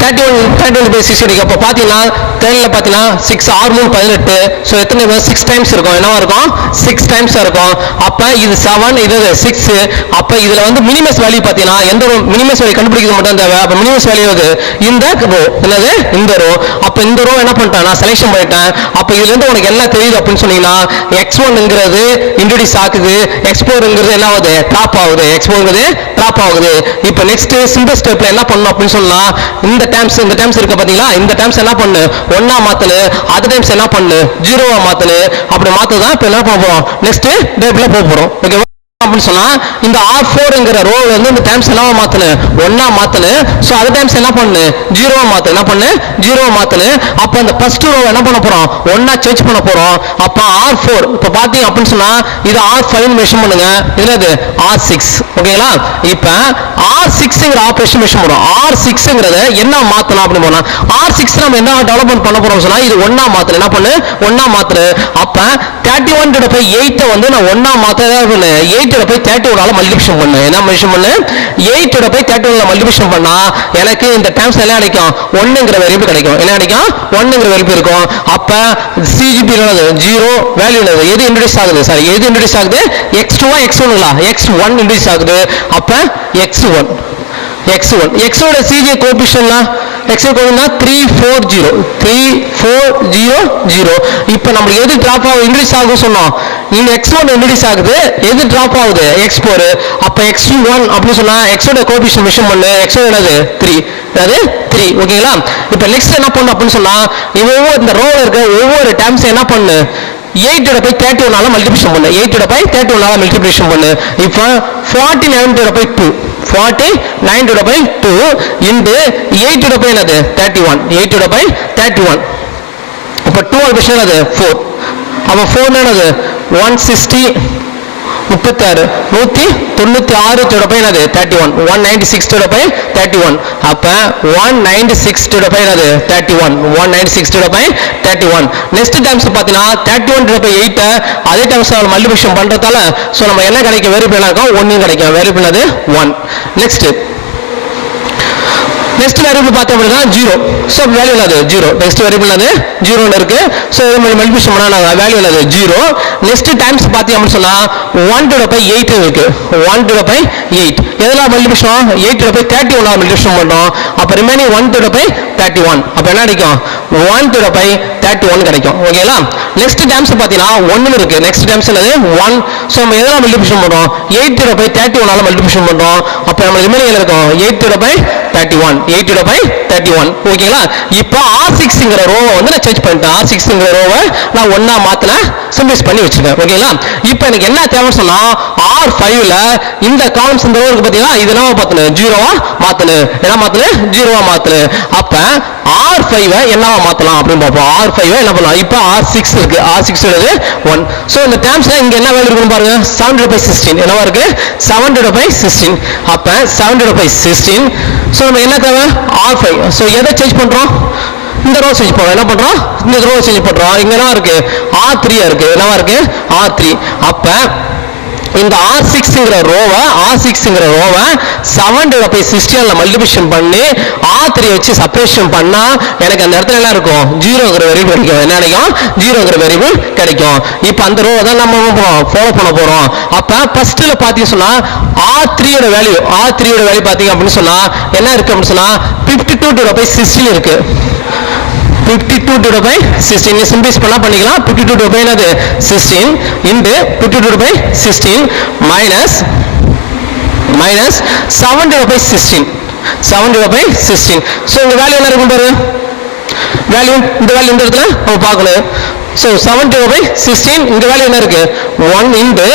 31/6 கிடைக்கும். அப்போ பார்த்தீங்கன்னா 10ல பார்த்தீங்கன்னா 6 6 3 18. ஸோ எத்தனை 6 டைம்ஸ் இருக்கும், என்னவா இருக்கும், 6 டைம்ஸ் இருக்கும். அப்போ இது 7, இது 6. அப்போ இதுல வந்து மினிமஸ் வேல்யூ பார்த்தீங்கன்னா எந்த ரோ, மினிமஸ் வேல்யூ கண்டுபிடிக்கிறது மட்டும் தேவை. அப்போ மினிமஸ் வேல்யூ வந்து இந்த ரோ, என்னது இந்த ரோ. அப்போ இந்த ரோ என்ன பண்ணிட்டேன், நான் செலக்ஷன் பண்ணிட்டேன். அப்போ இதுல இருந்து உனக்கு என்ன தெரியுது அப்படின்னு சொன்னீங்கன்னா X1ங்கிறது இன்ட்ரோடியூஸ் ஆகுது, X4ங்கிறது என்ன ஆகுது, ட்ராப் ஆகுது, X4ங்கிறது ட்ராப் ஆகுது. இப்போ நெக்ஸ்ட் சிம்பிள் ஸ்டெப்ல என்ன பண்ணணும் அப்படின்னு சொன்னா, இந்த டேர்ம்ஸ் இருக்க பாத்தீங்களா, இந்த டேர்ம்ஸ் என்ன பண்ணு, ஒண்ணா மாத்தனு, அதர் டைம்ஸ் என்ன பண்ணு, 0வா மாத்தனு. அப்படி மாத்ததான் இப்ப என்ன பண்ண போறோம், நெக்ஸ்ட் டேப்ல போக போறோம். ஓகே அப்படின்னு சொன்னா இந்த R4ங்கிற ரோ வந்து இந்த டைம்ஸ் என்னவா மாத்தனு, ஒண்ணா மாத்தனு. சோ அதர் டைம்ஸ் என்ன பண்ணு, 0வா மாத்து, என்ன பண்ணு, 0வா மாத்தனு. அப்ப அந்த ஃபர்ஸ்ட் ரோ என்ன பண்ண போறோம், ஒண்ணா சேஞ்ச் பண்ண போறோம். அப்ப R4 இப்ப பாத்தீங்க அப்படின்னு சொன்னா இது R5 மெஷர் பண்ணுங்க, இதுல இது R6. ஓகேங்களா. இப்ப R6ங்கிற ஆபரேஷன் மெஷர் பண்ணுவோம். R6ங்கிறத என்ன மாத்தணும் அப்படின்னு போனா, R6 நம்ம என்ன டெவலப்மென்ட் பண்ண போறோம் சொன்னா இது ஒண்ணா மாத்தணும், என்ன பண்ணு, ஒண்ணா மாத்தணும். அப்ப 31/8 வந்து நான் ஒண்ணா மாத்த 8/31 மல்டிபிளிகேஷன் பண்ணு, என்ன மல்டிபிளிகேஷன் பண்ணு, 8/31 மல்டிபிளிகேஷன் பண்ணா எனக்கு இந்த டேர்ம்ஸ் எல்லாம் கிடைக்கும், 1ங்கிற வேரியபிள் கிடைக்கும். என்ன கிடைக்கும், 1ங்கிற வேரியபிள் இருக்கும். அப்ப CGP என்னது, 0 வேல்யூ என்னது, எது இன்ட்ரோடியூஸ் ஆகுது, சாரி எது இன்ட்ரோடியூஸ் ஆகுது, X2 X1ங்களா, X1 இன்ட்ரோடியூஸ் ஆகுது. அப்ப X1 X1 CJ கோஎஃபிஷியன்ட்னா X கோஎஃபிஷியன்ட்னா 340. இப்போ நம்ம எது டிராப் ஆகும், இன்க்ரீஸ் ஆகும் சொன்னோம். இந்த X1 இன்க்ரீஸ் ஆகுது, எது டிராப் ஆகுது, X4. அப்ப X1 அப்படி சொன்னா X ஓட கோஎஃபிஷியன்ட் மெஷர் பண்ணு, X என்னது 3, அது 3. ஓகேங்களா. இப்போ நெக்ஸ்ட் என்ன பண்ணணும் அப்படின்னு சொன்னா ஒவ்வொரு இந்த ரோல இருக்க ஒவ்வொரு டேர்ம்ஸ் என்ன பண்ணு, 8/31 மல்டிபிளிகேஷன் பண்ணு, 8/31 மல்டிபிளிகேஷன் பண்ணு. இப்போ 49/2 into 8/31 என்னது 31, 8/31. அப்ப 2 விஷயம் என்னது 4. அப்ப 4 என்னது 160 36 196 என்னது 31, 196/31. அப்ப 196 என்னது 31, 196/31. நெக்ஸ்ட் டைம்ஸ் பாத்தீங்கன்னா 31/8 அதே டைம்ஸ் மல்டிபிளிகேஷன் பண்றதால சோ நம்ம என்ன கிடைக்கும், வேரியபிள் என்ன இருக்கும், 1 கிடைக்கும். வேரியபிள் அது 1. நெக்ஸ்ட் வேரியபிள் பார்த்தோம் அப்படின்னா 0. சோ வேல்யூ என்னது 0. நெக்ஸ்ட் வேரியபிள் என்னது 0 இருக்கு. சோ இது மல்டிபிளிகேஷன் பண்ணா வேல்யூ என்னது 0. நெக்ஸ்ட் டைம்ஸ் பாத்தீங்க அப்படின்னு சொன்னா 1/8 இருக்கு. 1/8 எதெல்லாம் மல்டிபிளிகேஷன், 8/31 மல்டிபிளிகேஷன் பண்றோம். அப்ப ரிமைனிங் 1/31. அப்ப என்ன கிடைக்கும், 1/31 கிடைக்கும். ஓகேங்களா. நெக்ஸ்ட் டைம்ஸ் பாத்தீங்கன்னா 1 இருக்கு. நெக்ஸ்ட் டைம்ஸ் என்னது 1. சோ நம்ம எதெல்லாம் மல்டிபிளிகேஷன் பண்றோம், 8/31 மல்டிபிளிகேஷன் பண்றோம். அப்ப நம்ம ரிமைனிங் என்ன இருக்கும், 8/31 8/31 ஓகேங்களா. இப்போ R6ங்கிற ரோவை வந்து நான் சேஞ்ச் பண்ணிட்டேன். R6ங்கிற ரோவை நான் ஒண்ணா மாத்தினேன், சிம்பிளைஸ் பண்ணி வச்சிருக்கேன் ஓகேங்களா. இப்போ எனக்கு என்ன தேவைன்னு சொன்னா R5ல இந்த காலம்ஸ் இந்த ரோ இருக்கு பாத்தீங்களா, இது என்ன மாத்தணும், 0வா மாத்தணும். என்ன மாத்தணும், 0வா மாத்தணும். அப்ப R5 என்னவா மாத்தலாம் அப்படின்னு பார்ப்போம். R5 என்ன பண்ணலாம், இப்போ R6 இருக்கு, R6 உள்ளது 1. சோ இந்த டேர்ம்ஸ்ல இங்க என்ன வேல்யூ இருக்குன்னு பாருங்க, 7/16 என்னவா இருக்கு, 7/16. அப்ப 7/16. சோ நம்ம என்ன தேவை, R5. சோ எதை சேஞ்ச் பண்றோம், இந்த ரோ சேஞ்ச் பண்றோம். என்ன பண்றோம், இந்த ரோ சேஞ்ச் பண்றோம். இங்க என்ன இருக்கு, R3 இருக்கு, என்னவா இருக்கு, R3. அப்ப இந்த R6ங்கிற ரோவை 7/16 மல்டிபிகேஷன் பண்ணி R3 வச்சு செப்பரேஷன் பண்ணா எனக்கு அந்த இடத்துல என்ன இருக்கும், 0ங்கிற வேரியபிள் கிடைக்கும். என்ன கிடைக்கும், 0ங்கிற வேரியபிள் கிடைக்கும். இப்போ அந்த ரோவை தான் நம்ம ஃபாலோ பண்ண போறோம். அப்ப ஃபர்ஸ்ட்ல பாத்தீங்க சொன்னா R3யோட வேல்யூ பாத்தீங்க அப்படின்னு சொன்னா என்ன இருக்கு அப்படின்னு சொன்னா 52/16 இருக்கு. 52/16 சிம்பிளைஸ் பண்ணா பண்ணிக்கலாம். 52 என்னது 16 into 52/16 minus 7/16. 7/16. சோ இந்த வேல்யூ என்ன இருக்கும் பாரு, வேல்யூ இந்த வேல்யூ இந்த இடத்துல நம்ம பார்க்கணும். சோ 7/16 இந்த வேல்யூ என்ன இருக்கு, 1 into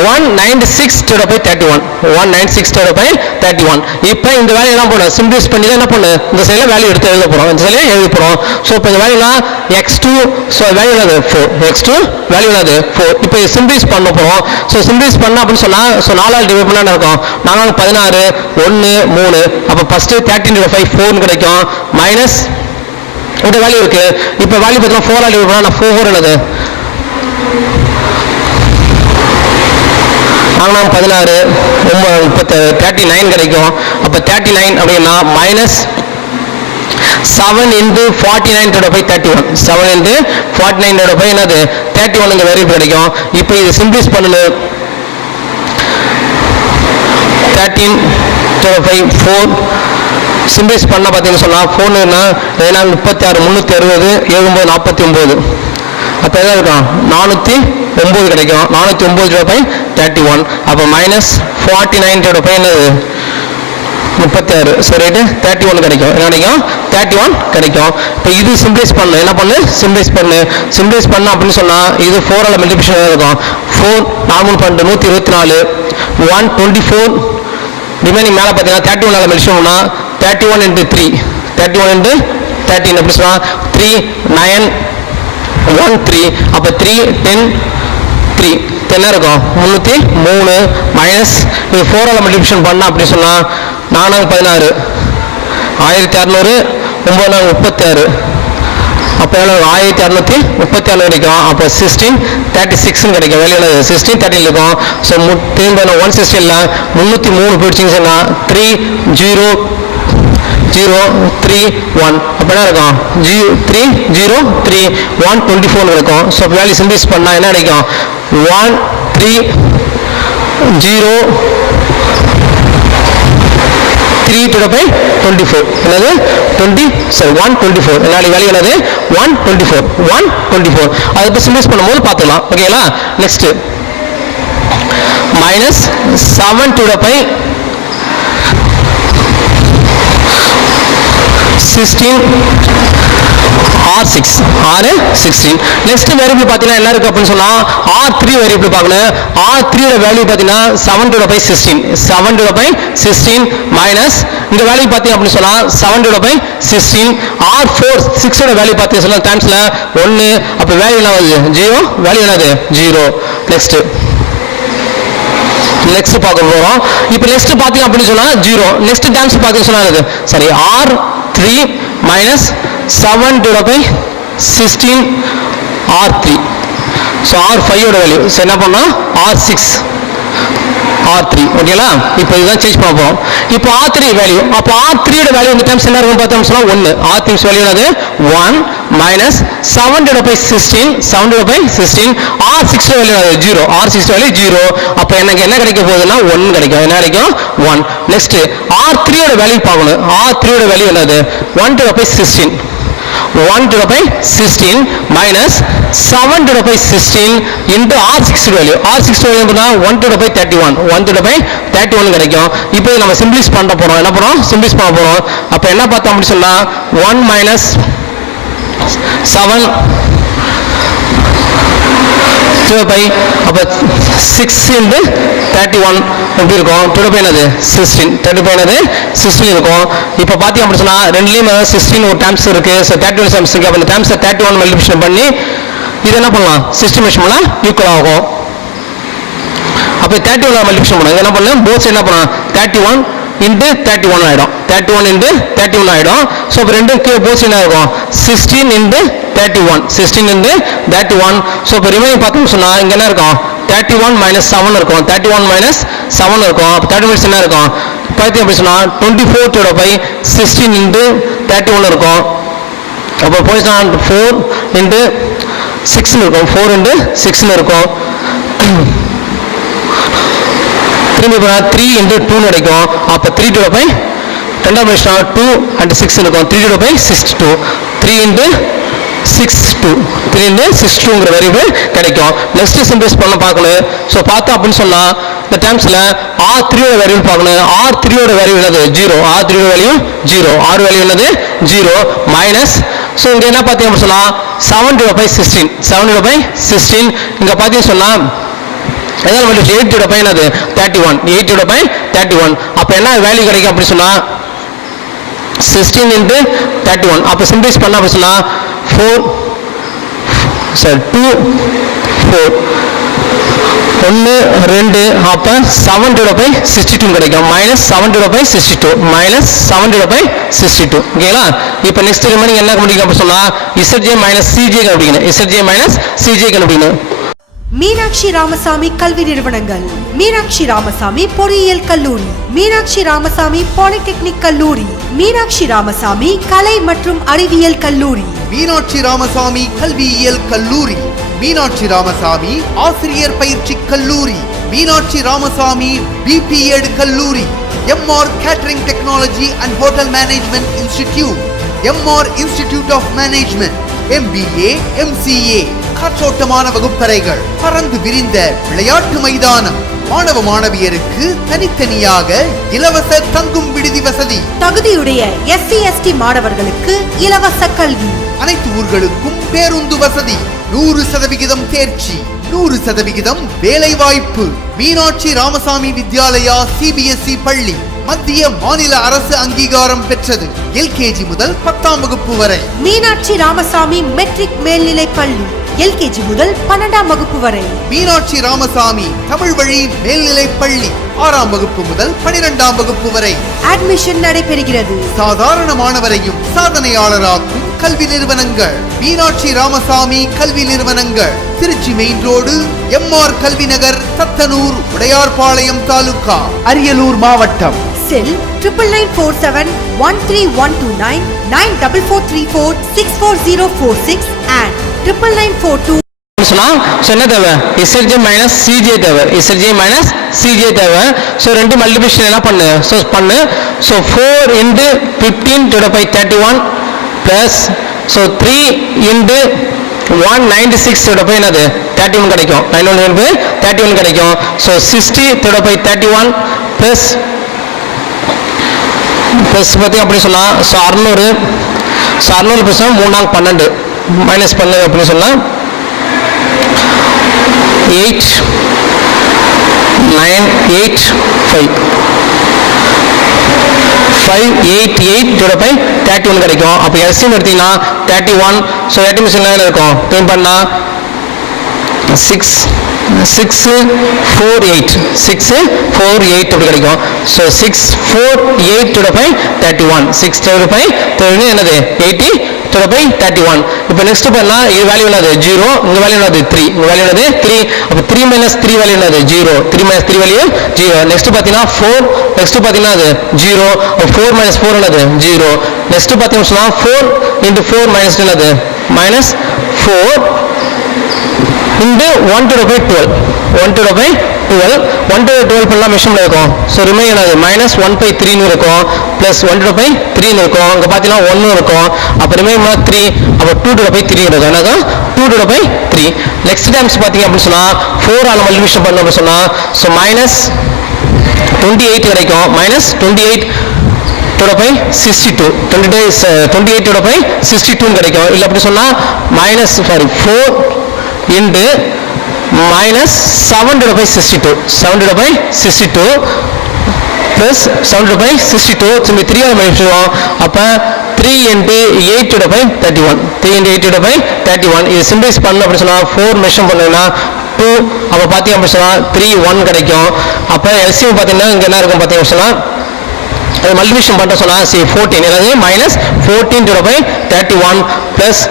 196/31. 196/31. இப்போ இந்த வேல்யூ என்ன பண்ண, சிம்பிளைஸ் பண்ணி தான் என்ன பண்ணு, இந்த சைடுல வேல்யூ எடுத்து எழுத போறோம், இந்த சைடுல எழுத போறோம். சோ இப்போ இந்த வேல்யூனா x2, சோ வேல்யூ என்னது 4, x2 வேல்யூ என்னது 4. இப்போ சிம்பிளைஸ் பண்ண போறோம். சோ சிம்பிளைஸ் பண்ணா அப்படின்னு சொன்னா சோ 4 ஆல் டிவைட் பண்ணா என்ன இருக்கும், 4 16 1 3. அப்ப ஃபர்ஸ்ட் 13/5 4 கிடைக்கும், மைனஸ் இந்த வேல்யூ இருக்கு. இப்போ வேல்யூ பார்த்தா 4 ஆல் டிவைட் பண்ணா 4 என்னது 16 39 கிடைக்கும். அப்ப 39 அப்படின்னா மைனஸ் 7 into 49/31. 7 into 49/5 என்னது 31 வேரியபிள் கிடைக்கும். இப்போ இது சிம்பிளைஸ் பண்ணணும். 13/5 4 சிம்பிளைஸ் பண்ண பார்த்தீங்கன்னு சொன்னா 4ன்னா 36 360 7 49. அப்போ எதாவது இருக்கும் 409 கிடைக்கும். 409/31. அப்போ மைனஸ் 49/5 என்னது 36. சரி ரைட்டு 31 கிடைக்கும். என்ன கிடைக்கும், 31 கிடைக்கும். இப்போ இது சிம்பிளைஸ் பண்ணு, என்ன பண்ணு, சிம்பிளைஸ் பண்ண அப்படின்னு சொன்னா இது 4 ஆல் மல்டிபிகேஷன் இருக்கும். 4 4 12 124 124 ரிமைனிங் மேலே பார்த்தீங்கன்னா 31 ஆல் மல்டிபிகேஷன் பண்ணா 31 into 3 31 into 13 அப்படி சொன்னா 3 9 1 3. அப்ப 3 10 3 10 இருக்கும் 303 மைனஸ் இது 4 ஆல் மல்டிபிகேஷன் பண்ணா அப்படி சொன்னா 4 16 1600 9 36. அப்போ எவ்வளோ 1636 கிடைக்கும். அப்போ 1636 கிடைக்கும். வேல்யூ 1613 இருக்கும். ஸோ திரும்ப 116 303 போயிடுச்சுன்னு சொன்னால் 3031. அப்போ என்ன இருக்கும் 3031 124 இருக்கும். ஸோ வேல்யூ சிம்பிளைஸ் பண்ணால் என்ன கிடைக்கும் 130 என்னது 124. என்னோட வேல்யூ என்னது 124. அதை இப்போ சிம்பிளைஸ் பண்ணும்போது பார்த்துக்கலாம். ஓகேங்களா. Next minus 7/16 R6 R16. Next variable பார்த்தீங்கன்னா என்ன இருக்கு அப்படின்னு சொன்னா R3 வேரியபிள் பார்க்கணும். R3 ஓட வேல்யூ பார்த்தீங்கன்னா 7/16 மைனஸ் இந்த வேல்யூ பார்த்தீங்க அப்படின்னு சொன்னா 7/16. R4 6 ஓட வேல்யூ பார்த்தீங்க சொன்னா டைம்ஸ்ல 1. அப்ப வேல்யூ என்ன வருது 0. வேல்யூ என்னது 0. நெக்ஸ்ட் பார்க்க போறோம். இப்போ நெக்ஸ்ட் பாத்தீங்க அப்படின்னு சொன்னா 0. நெக்ஸ்ட் டைம்ஸ் பாத்தீங்க சொன்னா சரி R3 minus 7/16 R3. So R5 ஓட வேல்யூ என்ன பண்ணா R6 R3. ஓகேங்களா. இப்போ இதுதான் சேஞ்ச் பண்ண போறோம். இப்போ R3 வேல்யூ, அப்போ R3 ஓட வேல்யூ இந்த டைம்ஸ் என்ன இருக்கும் பார்த்தோம் சொன்னா 1. R3 வேல்யூ என்னது 1 minus 7/16 R6 வேல்யூ என்னது 0. R6 value 0. அப்போ எனக்கு என்ன கிடைக்க போகுதுன்னா 1 கிடைக்கும். என்ன கிடைக்கும் 1. நெக்ஸ்ட் R3 ஓட வேல்யூ பார்க்கணும். R3 ஓட வேல்யூ என்னது 1/16 1 to the power 16 minus 7 to the power 16 into R60 value. R60 value என்ன 1 to the power 31. 1 to the power 31 கிடைக்கும். இப்போ நம்ம சிம்பிளிஃபை பண்ண போறோம். என்ன பண்றோம்? சிம்பிளிஃபை பண்ண போறோம். அப்ப என்ன பார்த்தோம் அப்படி சொன்னா 1 minus 7 to the power அப்ப 6 into 31 எப்படி இருக்கும்? to the power என்னது 16. 31 என்னது 16 இருக்கும். இப்போ பாத்தீங்க அப்படி சொன்னா ரெண்டுலயும் 16 ஒரு டேர்ம்ஸ் இருக்கு. சோ 31 டேர்ம்ஸ் இருக்கு. அப்ப இந்த டேர்ம்ஸ் 31 மல்டிப்ளிகேஷன் பண்ணி இது என்ன பண்ணலாம்? 60 மெஷர்மென்ட்ல ஈக்குவல் ஆகும். அப்ப 31 மல்டிப்ளிகேஷன் பண்ணுங்க. என்ன பண்ணலாம்? போத் என்ன பண்ணலாம்? 31 into 31 ஆயிடும். 31 into 31 ஆயிடும். சோ அப்ப ரெண்டும் போத் என்ன இருக்கும்? 16 into 31. 16 into 31. சோ இப்ப ரிமைனிங் பார்த்தோம்னு சொன்னா இங்க என்ன இருக்கும்? 31 minus 7 இருக்கும். 31 minus 7 இருக்கும். அப்ப 31 என்ன இருக்கும்? பாத்தீங்க அப்படி சொன்னா 24 to the power 16 into 31 இருக்கும். அப்ப போய்னா 4 into 6 இருக்கும். 4 into 6 இருக்கும். திரும்பி 3 into 2 கிடைக்கும். அப்ப 3 to the power ரெண்டாவது மெஷர்னா 2 and 6 இருக்கும். 3 to the power 62. 3 into 62. 3 into 62ங்கிற variable கிடைக்கும். நெக்ஸ்ட் சிம்பிள்ஸ் பண்ண பார்க்கணும். சோ பார்த்தா அப்படின்னு சொன்னா இந்த டேர்ம்ஸ்ல R3 ஓட வேரியபிள் பார்க்கணும். R3 ஓட வேரியபிள் என்னது? 0. R3 ஓட வேல்யூ 0. R வேல்யூ என்னது? 0 மைனஸ் சோ இங்க என்ன பாத்தீங்க அப்படி சொன்னா 7 to the power 16. 7 to the power 16 இங்க பாத்தீங்க சொன்னா அதான் வந்து 8 to the power என்னது? 31. 8 to the power 31. அப்ப என்ன வேல்யூ கிடைக்கும் அப்படி சொன்னா 16 into 31. அப்ப சிம்பிள்ஸ் பண்ணா அப்படி சொன்னா 4 2 4 1 2 அப்ப 7 to the power 62 கிடைக்கும். minus 7 to the power 62 minus 7 to the power 62. ஓகேங்களா? இப்போ நெக்ஸ்ட் ரிமைனிங் என்ன கண்டுபிடிக்கணும் அப்படி சொன்னா Zj minus Cj கண்டுபிடிக்கணும். Zj minus Cj கண்டுபிடிக்கணும். மீனாட்சி ராமசாமி கல்வி நிறுவனங்கள் மீனாட்சி ராமசாமி பொறியியல் கல்லூரி, மீனாட்சி ராமசாமி பாலிடெக்னிக் கல்லூரி, மீனாட்சி ராமசாமி கலை மற்றும் அறிவியல் கல்லூரி, மீனாட்சி ராமசாமி கல்வியியல் கல்லூரி, மீனாட்சி ராமசாமி ஆசிரியர் பயிற்சி கல்லூரி, மீனாட்சி ராமசாமி BPEd கல்லூரி, MR catering technology and hotel management institute, MR institute of management, MBA MCA, காற்றோட்டமான வகுப்பறைகள், பறந்து விரிந்த விளையாட்டு மைதானம், மாணவ மாணவியருக்கு தனித்தனியாக இலவச தங்கும் விடுதி வசதி, தகுதியுடைய SC ST மாணவர்களுக்கு இலவச கல்வி, அனைத்து ஊர்களுக்கும் பேருந்து வசதி, 100% தேர்ச்சி, 100% வேலை வாய்ப்பு. மீனாட்சி ராமசாமி வித்யாலயா CBSE பள்ளி மத்திய மாநில அரசு அங்கீகாரம் பெற்றது. LKG முதல் 10ஆம் வகுப்பு வரை. மீனாட்சி ராமசாமி மெட்ரிக் மேல்நிலை பள்ளி LKG முதல் 12ஆம் வகுப்பு வரை. மீனாட்சி ராமசாமி தமிழ் வழி மேல்நிலை பள்ளி 6ஆம் வகுப்பு முதல் 12ஆம் வகுப்பு வரை அட்மிஷன் நடைபெறுகிறது. சாதாரண மாணவரையும் சாதனையாளராக்கும் கல்வி நிறுவனங்கள் மீனாட்சி ராமசாமி கல்வி நிறுவனங்கள். திருச்சி மெயின் ரோடு, MR கல்வி நகர், தத்தனூர், உடையார்பாளையம் தாலுகா, அரியலூர் மாவட்டம். செல் 9947 13129 94434 64046 and 9942. சொன்னா என்ன தேவை? Zj minus Cj தேவை. Zj minus Cj தேவை. ஸோ ரெண்டு மல்டிபிளிகேஷன் என்ன பண்ணு? ஸோ பண்ணு. So 4 into 15 to the power 31 plus so 3 into 196 to the power என்னது? 31 கிடைக்கும். 31 கிடைக்கும். So 60 to the power 31 plus plus பற்றி அப்படி சொன்னால் ஸோ 600 ஸோ 600 ப்ளஸ் 3 12 மைனஸ் பண்ணு அப்படின்னு சொன்னால் 8 9 8 5 588 to the power 31 கிடைக்கும். அப்போ எல்சிஎம் எடுத்தீங்கன்னா 31. ஸோ 30 மிஷின் இருக்கும் டைம் பண்ணால் 6 648 அப்படி கிடைக்கும். So 648 to the power 31 6 to the power 31 என்னது 80 to the power 31. இப்போ நெக்ஸ்ட் பண்ணா இது வேல்யூ என்னது 0, இந்த வேல்யூ என்னது 3, இந்த வேல்யூ என்னது 3. அப்போ 3 minus 3 வேல்யூ என்னது 0, 3 minus 3 வேல்யூ 0. நெக்ஸ்ட் பார்த்தீங்கன்னா 4, நெக்ஸ்ட் பார்த்தீங்கன்னா அது 0. 4 minus 4 என்னது 0. நெக்ஸ்ட் பார்த்தீங்கன்னா சொன்னா 4 into 4 minus என்னது -4 into 1 to the power 12 1 to the power 12 1 to the 12 பண்ணலாம் மெஷர் இருக்கும் ஸோ ரிமைன் என்னது மைனஸ் 1/3 இருக்கும் ப்ளஸ் 1 to the power 3 இருக்கும் அங்கே பார்த்தீங்கன்னா 1 இருக்கும் அப்போ ரிமைன் 3 அப்போ 2 to the power 3 இருக்கும் எனக்கு 2 to the power 3 next times பார்த்தீங்க அப்படின்னு சொன்னால் 4 ஆல் மல்டிபிகேஷன் பண்ணோம் அப்படின்னு சொன்னால் ஸோ மைனஸ் 28 கிடைக்கும் minus 28 to the power 62 28 to the power 62 கிடைக்கும் இல்லை அப்படி சொன்னால் minus 4 into minus 7 to the power 62 7 to the power 62 plus 7 to the power 62 திரும்பி 3 ஆல் மல்டிபிகேஷன் அப்போ 3 into 8 to the power 31 3 into 8 to the power 31 இது symbolises பண்ணணும் அப்படி சொன்னால் 4 மெஷர் பண்ணீங்கன்னா 2 அப்போ பார்த்தீங்க அப்படி சொன்னால் 3 1 கிடைக்கும் அப்போ எல்சிஎம் பார்த்தீங்கன்னா இங்கே என்ன இருக்கும் பார்த்தீங்க சொன்னால் அது மல்டிபிகேஷன் பண்ண சொன்னால் 14 அதாவது minus 14 to the power 31 plus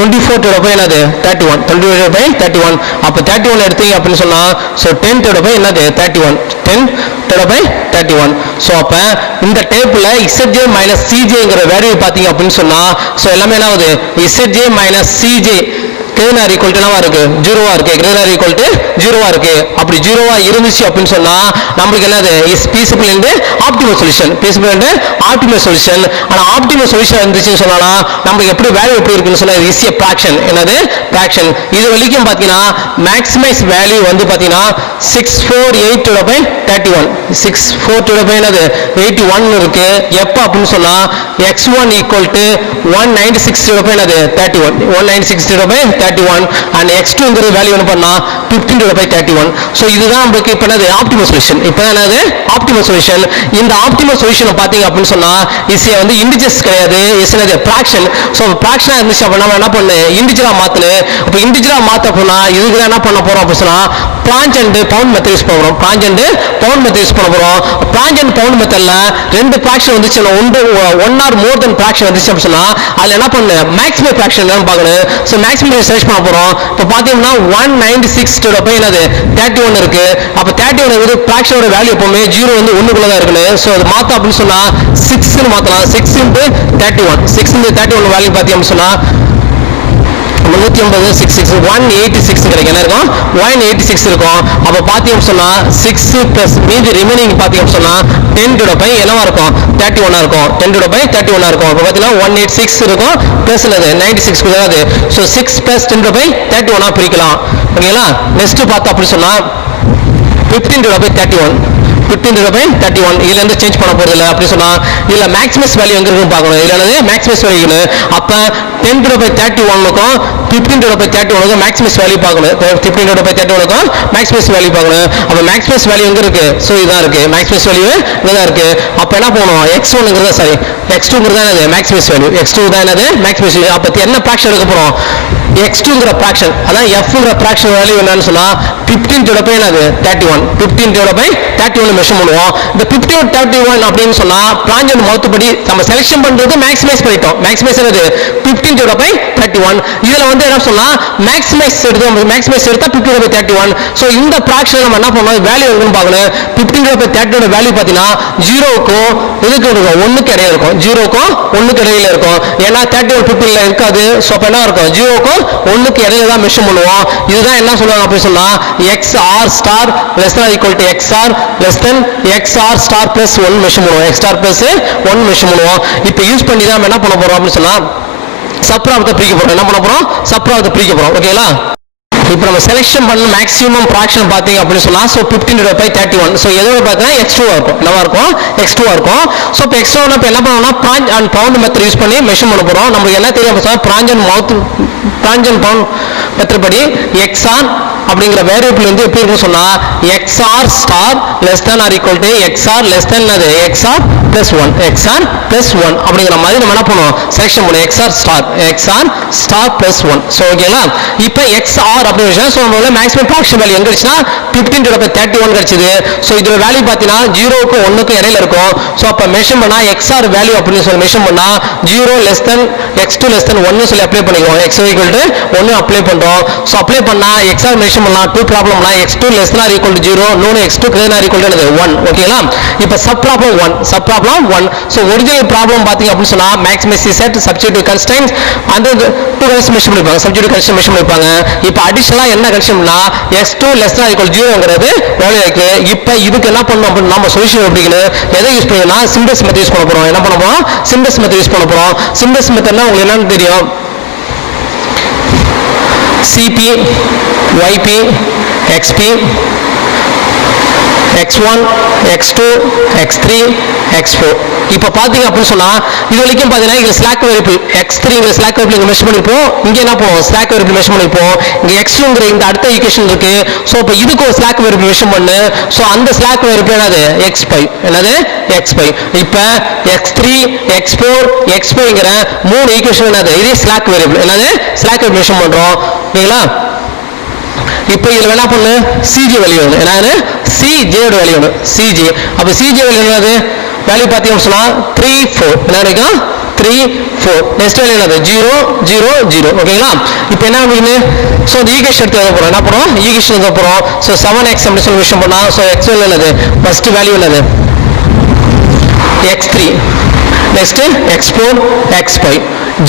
24 to the power என்னது 31 24 to the power 31 அப்போ 31 எடுத்தீங்க அப்படின்னு சொன்னால் ஸோ 10 to the power என்னது 31 10 to the power 31 ஸோ அப்போ இந்த டேப்பில் இசட்ஜே மைனஸ் சிஜேங்கிற வேல்யூ பார்த்தீங்க அப்படின்னு சொன்னால் ஸோ எல்லாமே என்ன ஆகுது ZJ minus CJ கிரேனார் equal to என்னவா இருக்கு ஜீரோவா இருக்கு கிரேனார் ஈக்குவல் டு ஜீரோவா இருக்கு அப்படி ஜீரோவா இருந்துச்சு அப்படின்னு சொன்னா நம்மளுக்கு என்னது is feasible into optimal solution feasible into optimal solution ஆனா ஆப்டிமல் சொல்யூஷன் இருந்துச்சுன்னு சொன்னா நம்மளுக்கு எப்படி வேல்யூ எப்படி இருக்குன்னு சொன்னா இஸ் எ ஃபிராக்ஷன் என்னது ஃபிராக்ஷன் இது வரைக்கும் பாத்தீங்கன்னா மேக்ஸிமைஸ் வேல்யூ வந்து பாத்தீங்கன்னா 648 to the power 31 642 to the power என்னது 81 இருக்கு எப்ப அப்படின்னு சொன்னா x1 equal to 196 to the power என்னது 31 196 to the power 31 and x2 ங்கிற value என்ன பண்ணா 15 to the power 31 சோ இதுதான் நமக்கு இப்ப என்னது ஆப்டிமல் சொல்யூஷன் இப்போ என்னது ஆப்டிமல் சொல்யூஷன் இந்த ஆப்டிமல் சொல்யூஷன் பாத்தீங்க அப்படின்னு சொன்னா இஸ் வந்து இன்டிஜர்ஸ் கிடையாது இஸ் என்னது ஃபிராக்ஷன் சோ ஃபிராக்ஷனா இருந்துச்சு அப்ப நம்ம என்ன பண்ணு இன்டிஜரா மாத்தல அப்ப இன்டிஜரா மாத்த போனா இதுக்கு என்ன பண்ண போறோம் அப்படி சொன்னா branch and bound method use பண்றோம் branch and bound method use பண்ண போறோம் பிரான்ச் அண்ட் பவுண்ட் மெத்தட்ல ரெண்டு ஃபிராக்ஷன் வந்துச்சு one or more then fraction வந்துச்சு அப்படி சொன்னா அதுல என்ன பண்ணு மேக்ஸிமம் ஃபிராக்ஷன் என்னன்னு பார்க்கணும் சோ மேக்ஸிமம் சர்ச் பண்ண போறோம் இப்போ பாத்தீங்கன்னா 196 to the power என்னது 31 இருக்கு அப்ப 31 வந்து ஃபிராக்ஷனோட வேல்யூ எப்பவுமே 0 வந்து 1 குள்ள தான் இருக்குன்னு சோ அது மாத்த அப்படின்னு சொன்னா 6 ன்னு மாத்தலாம் 6 into 31 6 into 31 வேல்யூ பாத்தீங்க அப்படின்னு சொன்னா 186 கிடைக்கும் என்ன இருக்கும் 186 இருக்கும் அப்ப பாத்தீங்க சொன்னா 6 பிளஸ் மீதி ரிமைனிங் பாத்தீங்க சொன்னா 10 to the power என்னவா இருக்கும் 31 இருக்கும் 10 to the power 31 இருக்கும் அப்ப பாத்தீங்கன்னா 186 இருக்கும் பிளஸ் என்னது 96 குள்ளது so 6 plus 10 to the power 31 பிரிக்கலாம் ஓகேங்களா நெக்ஸ்ட் பார்த்தா அப்படி சொன்னா 15 to the power 31 15 to the power 31 இதுல இருந்து சேஞ்ச் பண்ண போறது இல்ல அப்படி சொன்னா இதுல மேக்ஸிமஸ் வேல்யூ எங்க இருக்குன்னு பார்க்கணும் இதுல என்னது மேக்ஸிமஸ் வேல்யூ அப்ப 10 to the power 31 க்கும் 15 to the power 31 க்கும் மேக்ஸிமஸ் வேல்யூ பார்க்கணும் 15 to the power 31 க்கும் மேக்ஸிமஸ் வேல்யூ பார்க்கணும் அப்ப மேக்ஸிமஸ் வேல்யூ எங்க இருக்கு சோ இதான் இருக்கு மேக்ஸிமஸ் வேல்யூ இதான் இருக்கு அப்ப என்ன பண்ணனும் x1 ங்கறது சரி x2 ங்கறது என்னது மேக்ஸிமஸ் வேல்யூ x2 தான் என்னது மேக்ஸிமஸ் வேல்யூ அப்ப என்ன ஃபிராக்ஷன் எடுக்க போறோம் x2 ங்கற ஃபிராக்ஷன் அதான் f ங்கற ஃபிராக்ஷன் வேல்யூ என்னன்னு சொன்னா 15 to the power என்னது 31 15 to the power 31 மெஷர் பண்ணுவோம் இந்த 15 31 அப்படினு சொன்னா பிரான்ச் அண்ட் மவுத் படி நம்ம செலக்ஷன் பண்றது மேக்ஸிமைஸ் பண்ணிட்டோம் மேக்ஸிமைஸ் என்னது 15 to the power 31 இதுல வந்து என்ன சொன்னா மேக்ஸிமைஸ் எடுத்து மேக்ஸிமைஸ் எடுத்தா 15 to the power 31 சோ இந்த ஃபிராக்ஷன் நம்ம என்ன பண்ணனும் வேல்யூ எங்கன்னு பார்க்கணும் 15 to the power 31 வேல்யூ பாத்தீனா 0 க்கும் இதுக்கு இருக்கும் 1 க்கு இடையில இருக்கும் 0 க்கும் 1 க்கு இடையில இருக்கும் ஏனா 31 15 ல இருக்காது சோ அப்ப என்ன இருக்கும் 0 க்கும் 1 க்கு இடையில தான் மெஷர் பண்ணுவோம் இதுதான் என்ன சொல்றாங்க அப்படி சொன்னா xr star less than or equal to xr less than xr star plus 1 measure பண்ணுவோம் x star plus 1 மெஷர் பண்ணுவோம் இப்போ யூஸ் பண்ணி தான் என்ன பண்ண போறோம் அப்படி சொன்னா சப்ராப்த பிரிக்க போறோம் என்ன பண்ண போறோம் சப்ராப்த பிரிக்க போறோம் ஓகேங்களா இப்போ நம்ம செலக்ஷன் பண்ண மேக்ஸிமம் ஃபிராக்ஷன் பாத்தீங்க அப்படி சொன்னா so 15 to the power 31 so எதோட பார்த்தா x2 இருக்கும் என்னவா இருக்கும் x2 இருக்கும் சோ இப்போ x2 னா என்ன பண்ணனும்னா branch and bound method use பண்ணி மெஷர் பண்ண போறோம் நமக்கு என்ன தெரியும் சொன்னா பிரான்ச் அண்ட் பவுண்ட் மெத்தட் படி xr அப்படிங்கிற வேரியபிள் வந்து எப்படி இருக்கும் சொன்னா xr star less than or equal to xr less than அது xr plus 1 xr plus 1 அப்படிங்கிற மாதிரி நம்ம என்ன பண்ணுவோம் செலக்ஷன் பண்ணுவோம் xr star plus 1 சோ ஓகேங்களா இப்போ xr அப்படினா சோ நம்மளோட மேக்ஸிமம் ஃபிராக்ஷன் வேல்யூ எங்க இருந்துச்சுனா 15 to the power 31 கிடைச்சது சோ இதோட வேல்யூ பாத்தீனா 0 க்கு 1 க்கு இடையில இருக்கும் சோ அப்ப மெஷர் பண்ணா xr வேல்யூ அப்படி சொல்லி மெஷர் பண்ணா 0 less than x2 less than 1 சொல்லி அப்ளை பண்ணிக்குவோம் x equal to 1 அப்ளை பண்றோம் சோ அப்ளை பண்ணா xr மெஷர் பண்ணலாம் டூ ப்ராப்ளம்னா x2 less than or equal to 0 இன்னொரு x2 greater than or equal to 1 ஓகேங்களா இப்போ sub problem 1 problem 1. So original problem பார்த்தீங்க அப்படின்னு சொன்னா maximum C set substitute constraints அந்த 2 கன்ஸ்ட்ரைன்ட் மென்ஷன் பண்ணிருப்பாங்க, சப்ஸ்டிட்யூட் கன்ஸ்ட்ரைன்ட் மென்ஷன் பண்ணிருப்பாங்க. இப்போ அடிஷனலா என்ன கன்ஸ்ட்ரைன்ட்னா x2 ≤ 0ங்கிறது வேல்யூ இருக்கு. இப்போ இதுக்கு என்ன பண்ணணும் அப்படின்னா நம்ம சொல்யூஷன் எப்படின்னு எதை யூஸ் பண்ணா சிம்பிள்ஸ் மெத்தட் யூஸ் பண்ண போறோம். என்ன பண்ண போறோம்? சிம்பிள்ஸ் மெத்தட் யூஸ் பண்ண போறோம். சிம்பிள்ஸ் மெத்தட்னா உங்களுக்கு என்னன்னு தெரியும், CP YP XP X1 X2 X3 X4. இப்போ பாத்தீங்க அப்படின்னு சொன்னா இது வரைக்கும் பாத்தீங்கன்னா இங்க ஸ்லாக் வேரியபிள் x3ங்கிற ஸ்லாக் வேரியபிள் மெஷர் பண்ணிருப்போம். இங்க என்ன பண்ணுவோம்? ஸ்லாக் வேரியபிள் மெஷர் பண்ணிருப்போம். இங்க x2ங்கிற இந்த அடுத்த ஈக்குவேஷன் இருக்கு. சோ இப்போ இதுக்கு ஒரு ஸ்லாக் வேரியபிள் மெஷர் பண்ணு. சோ அந்த ஸ்லாக் வேரியபிள் என்னது? x5. என்னது? x5. இப்போ x3 x4 x5ங்கிற 3 ஈக்குவேஷன் என்னது? இது ஸ்லாக் வேரியபிள். என்னது? ஸ்லாக் வேரியபிள் மெஷர் பண்றோம். ஓகேங்களா? இப்போ இதுல என்ன பண்ணு? CJ வேல்யூ வேணும். என்னது? CJ ஓட வேல்யூ வேணும். CJ. அப்ப CJ வேல்யூ என்னது? வேல்யூ பாத்தீங்கன்னா சொன்னா 3 4. என்ன கிடைக்கும்? 3 4. நெக்ஸ்ட் வேல்யூ என்னது? 0 0 0. ஓகேங்களா? இப்போ என்ன பண்ணுவீங்க? சோ இந்த ஈக்குவேஷன் எடுத்து எழுத போறோம். என்ன பண்ணுவோம்? ஈக்குவேஷன் எழுத போறோம். சோ 7x அப்படி சொல்லி விஷயம் பண்ணா சோ x வேல்யூ என்னது? ஃபர்ஸ்ட் வேல்யூ என்னது? x3. Next x4 x5